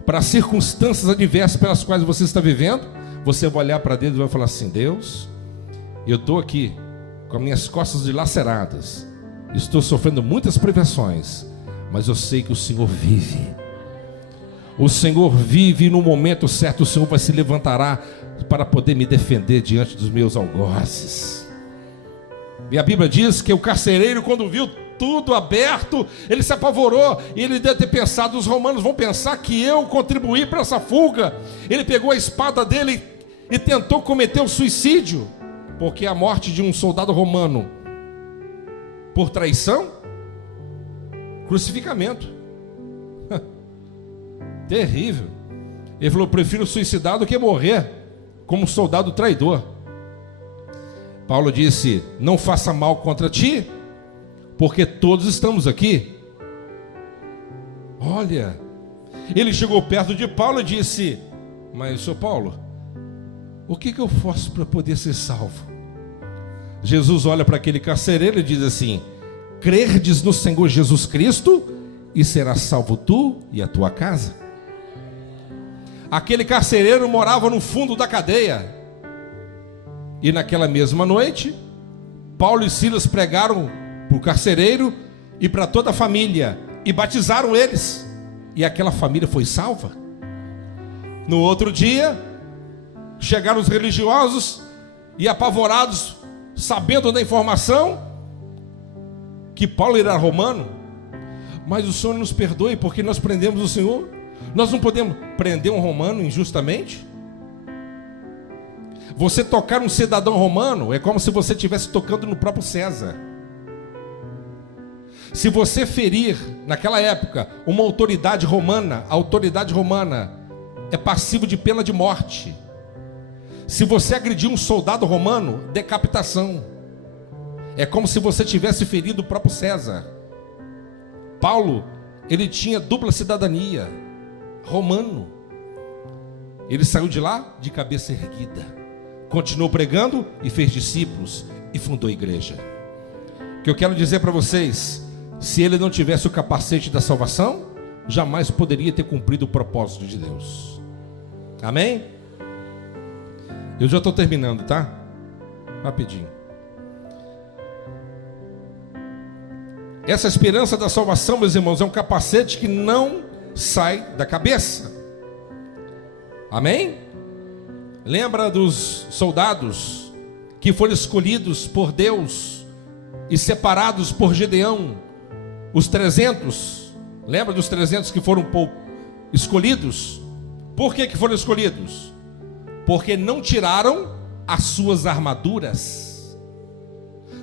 para as circunstâncias adversas pelas quais você está vivendo, você vai olhar para Deus e vai falar assim: Deus, eu estou aqui com as minhas costas dilaceradas, estou sofrendo muitas privações, mas eu sei que o Senhor vive. O Senhor vive, e no momento certo o Senhor vai se levantará para poder me defender diante dos meus algozes. E a Bíblia diz que o carcereiro, quando viu tudo aberto, ele se apavorou, e ele deve ter pensado: os romanos vão pensar que eu contribuí para essa fuga. Ele pegou a espada dele e tentou cometer o suicídio, porque a morte de um soldado romano por traição, crucificamento. Terrível. Ele falou: prefiro suicidar do que morrer como soldado traidor. Paulo disse: não faça mal contra ti, porque todos estamos aqui. Olha, ele chegou perto de Paulo e disse: mas senhor Paulo, o que eu faço para poder ser salvo? Jesus olha para aquele carcereiro e diz assim: crerdes no Senhor Jesus Cristo e serás salvo tu e a tua casa. Aquele carcereiro morava no fundo da cadeia, e naquela mesma noite Paulo e Silas pregaram para o carcereiro e para toda a família, e batizaram eles, e aquela família foi salva. No outro dia chegaram os religiosos, e apavorados, sabendo da informação que Paulo era romano: mas o Senhor nos perdoe, porque nós prendemos o Senhor. Nós não podemos prender um romano injustamente. Você tocar um cidadão romano é como se você estivesse tocando no próprio César. Se você ferir, naquela época, uma autoridade romana, a autoridade romana é passivo de pena de morte. Se você agredir um soldado romano, decapitação. É como se você tivesse ferido o próprio César. Paulo, ele tinha dupla cidadania, romano. Ele saiu de lá de cabeça erguida, continuou pregando e fez discípulos e fundou a igreja. O que eu quero dizer para vocês: se ele não tivesse o capacete da salvação, jamais poderia ter cumprido o propósito de Deus. Amém? Eu já estou terminando, tá? Rapidinho. Essa esperança da salvação, meus irmãos, é um capacete que não sai da cabeça. Amém? Lembra dos soldados que foram escolhidos por Deus e separados por Gedeão, os 300? Lembra dos 300 que foram escolhidos? Por que foram escolhidos? Porque não tiraram as suas armaduras.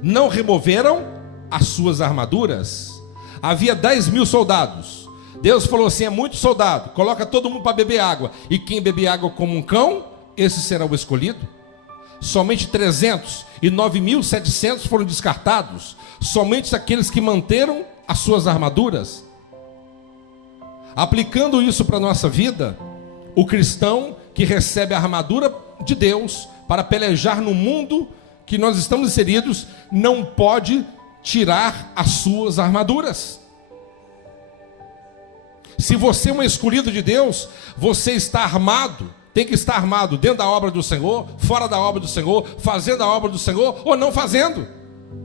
não removeram as suas armaduras. Havia 10.000 soldados. Deus falou assim: é muito soldado, coloca todo mundo para beber água, e quem beber água como um cão, esse será o escolhido. Somente 300 e 9.700 foram descartados. Somente aqueles que manteram as suas armaduras. Aplicando isso para a nossa vida, o cristão que recebe a armadura de Deus para pelejar no mundo que nós estamos inseridos, não pode tirar as suas armaduras. Se você é um escolhido de Deus, você está armado, tem que estar armado dentro da obra do Senhor, fora da obra do Senhor, fazendo a obra do Senhor ou não fazendo.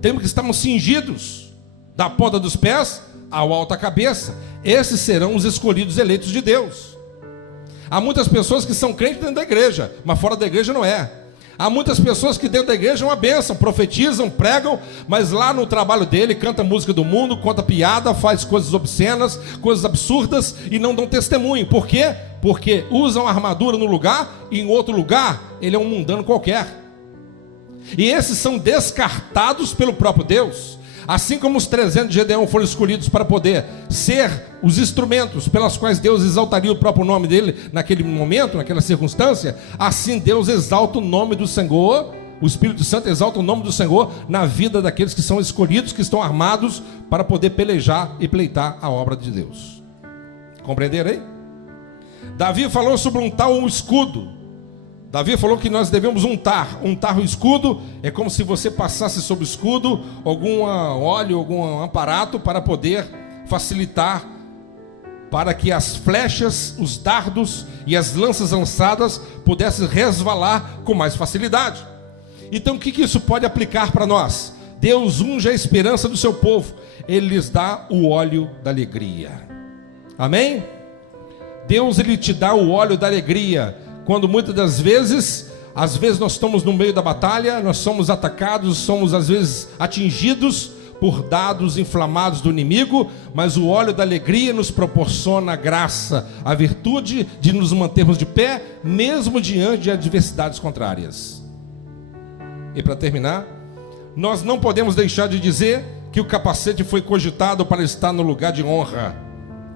Temos que estar cingidos da ponta dos pés ao alto da cabeça. Esses serão os escolhidos eleitos de Deus. Há muitas pessoas que são crentes dentro da igreja, mas fora da igreja não é. Há muitas pessoas que dentro da igreja é uma bênção, profetizam, pregam, mas lá no trabalho dele canta música do mundo, conta piada, faz coisas obscenas, coisas absurdas e não dão testemunho. Por quê? Porque usam a armadura no lugar e em outro lugar ele é um mundano qualquer. E esses são descartados pelo próprio Deus. Assim como os 300 de Gedeão foram escolhidos para poder ser os instrumentos pelas quais Deus exaltaria o próprio nome dele naquele momento, naquela circunstância, assim Deus exalta o nome do Senhor, o Espírito Santo exalta o nome do Senhor na vida daqueles que são escolhidos, que estão armados para poder pelejar e pleitar a obra de Deus. Compreenderam aí? Davi falou sobre untar um escudo. Davi falou que nós devemos untar o escudo. É como se você passasse sobre o escudo algum óleo, algum aparato para poder facilitar, para que as flechas, os dardos e as lanças lançadas pudessem resvalar com mais facilidade. Então o que isso pode aplicar para nós? Deus unge a esperança do seu povo, Ele lhes dá o óleo da alegria. Amém? Deus, Ele te dá o óleo da alegria, quando muitas das vezes, às vezes nós estamos no meio da batalha, nós somos atacados, somos às vezes atingidos por dados inflamados do inimigo, mas o óleo da alegria nos proporciona a graça, a virtude de nos mantermos de pé, mesmo diante de adversidades contrárias. E para terminar, nós não podemos deixar de dizer que o capacete foi cogitado para estar no lugar de honra,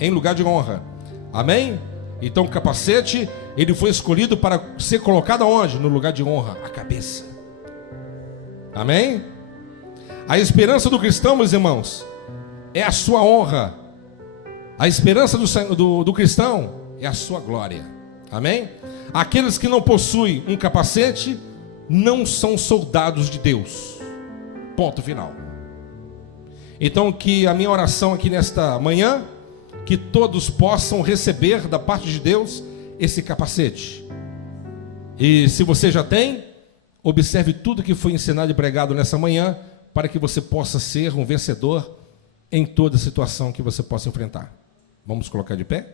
em lugar de honra. Amém? Então o capacete, ele foi escolhido para ser colocado aonde? No lugar de honra, a cabeça. Amém? A esperança do cristão, meus irmãos, é a sua honra. A esperança do cristão é a sua glória. Amém? Aqueles que não possuem um capacete não são soldados de Deus. Ponto final. Então que a minha oração aqui nesta manhã, que todos possam receber da parte de Deus esse capacete. E se você já tem, observe tudo que foi ensinado e pregado nessa manhã, para que você possa ser um vencedor em toda situação que você possa enfrentar. Vamos colocar de pé?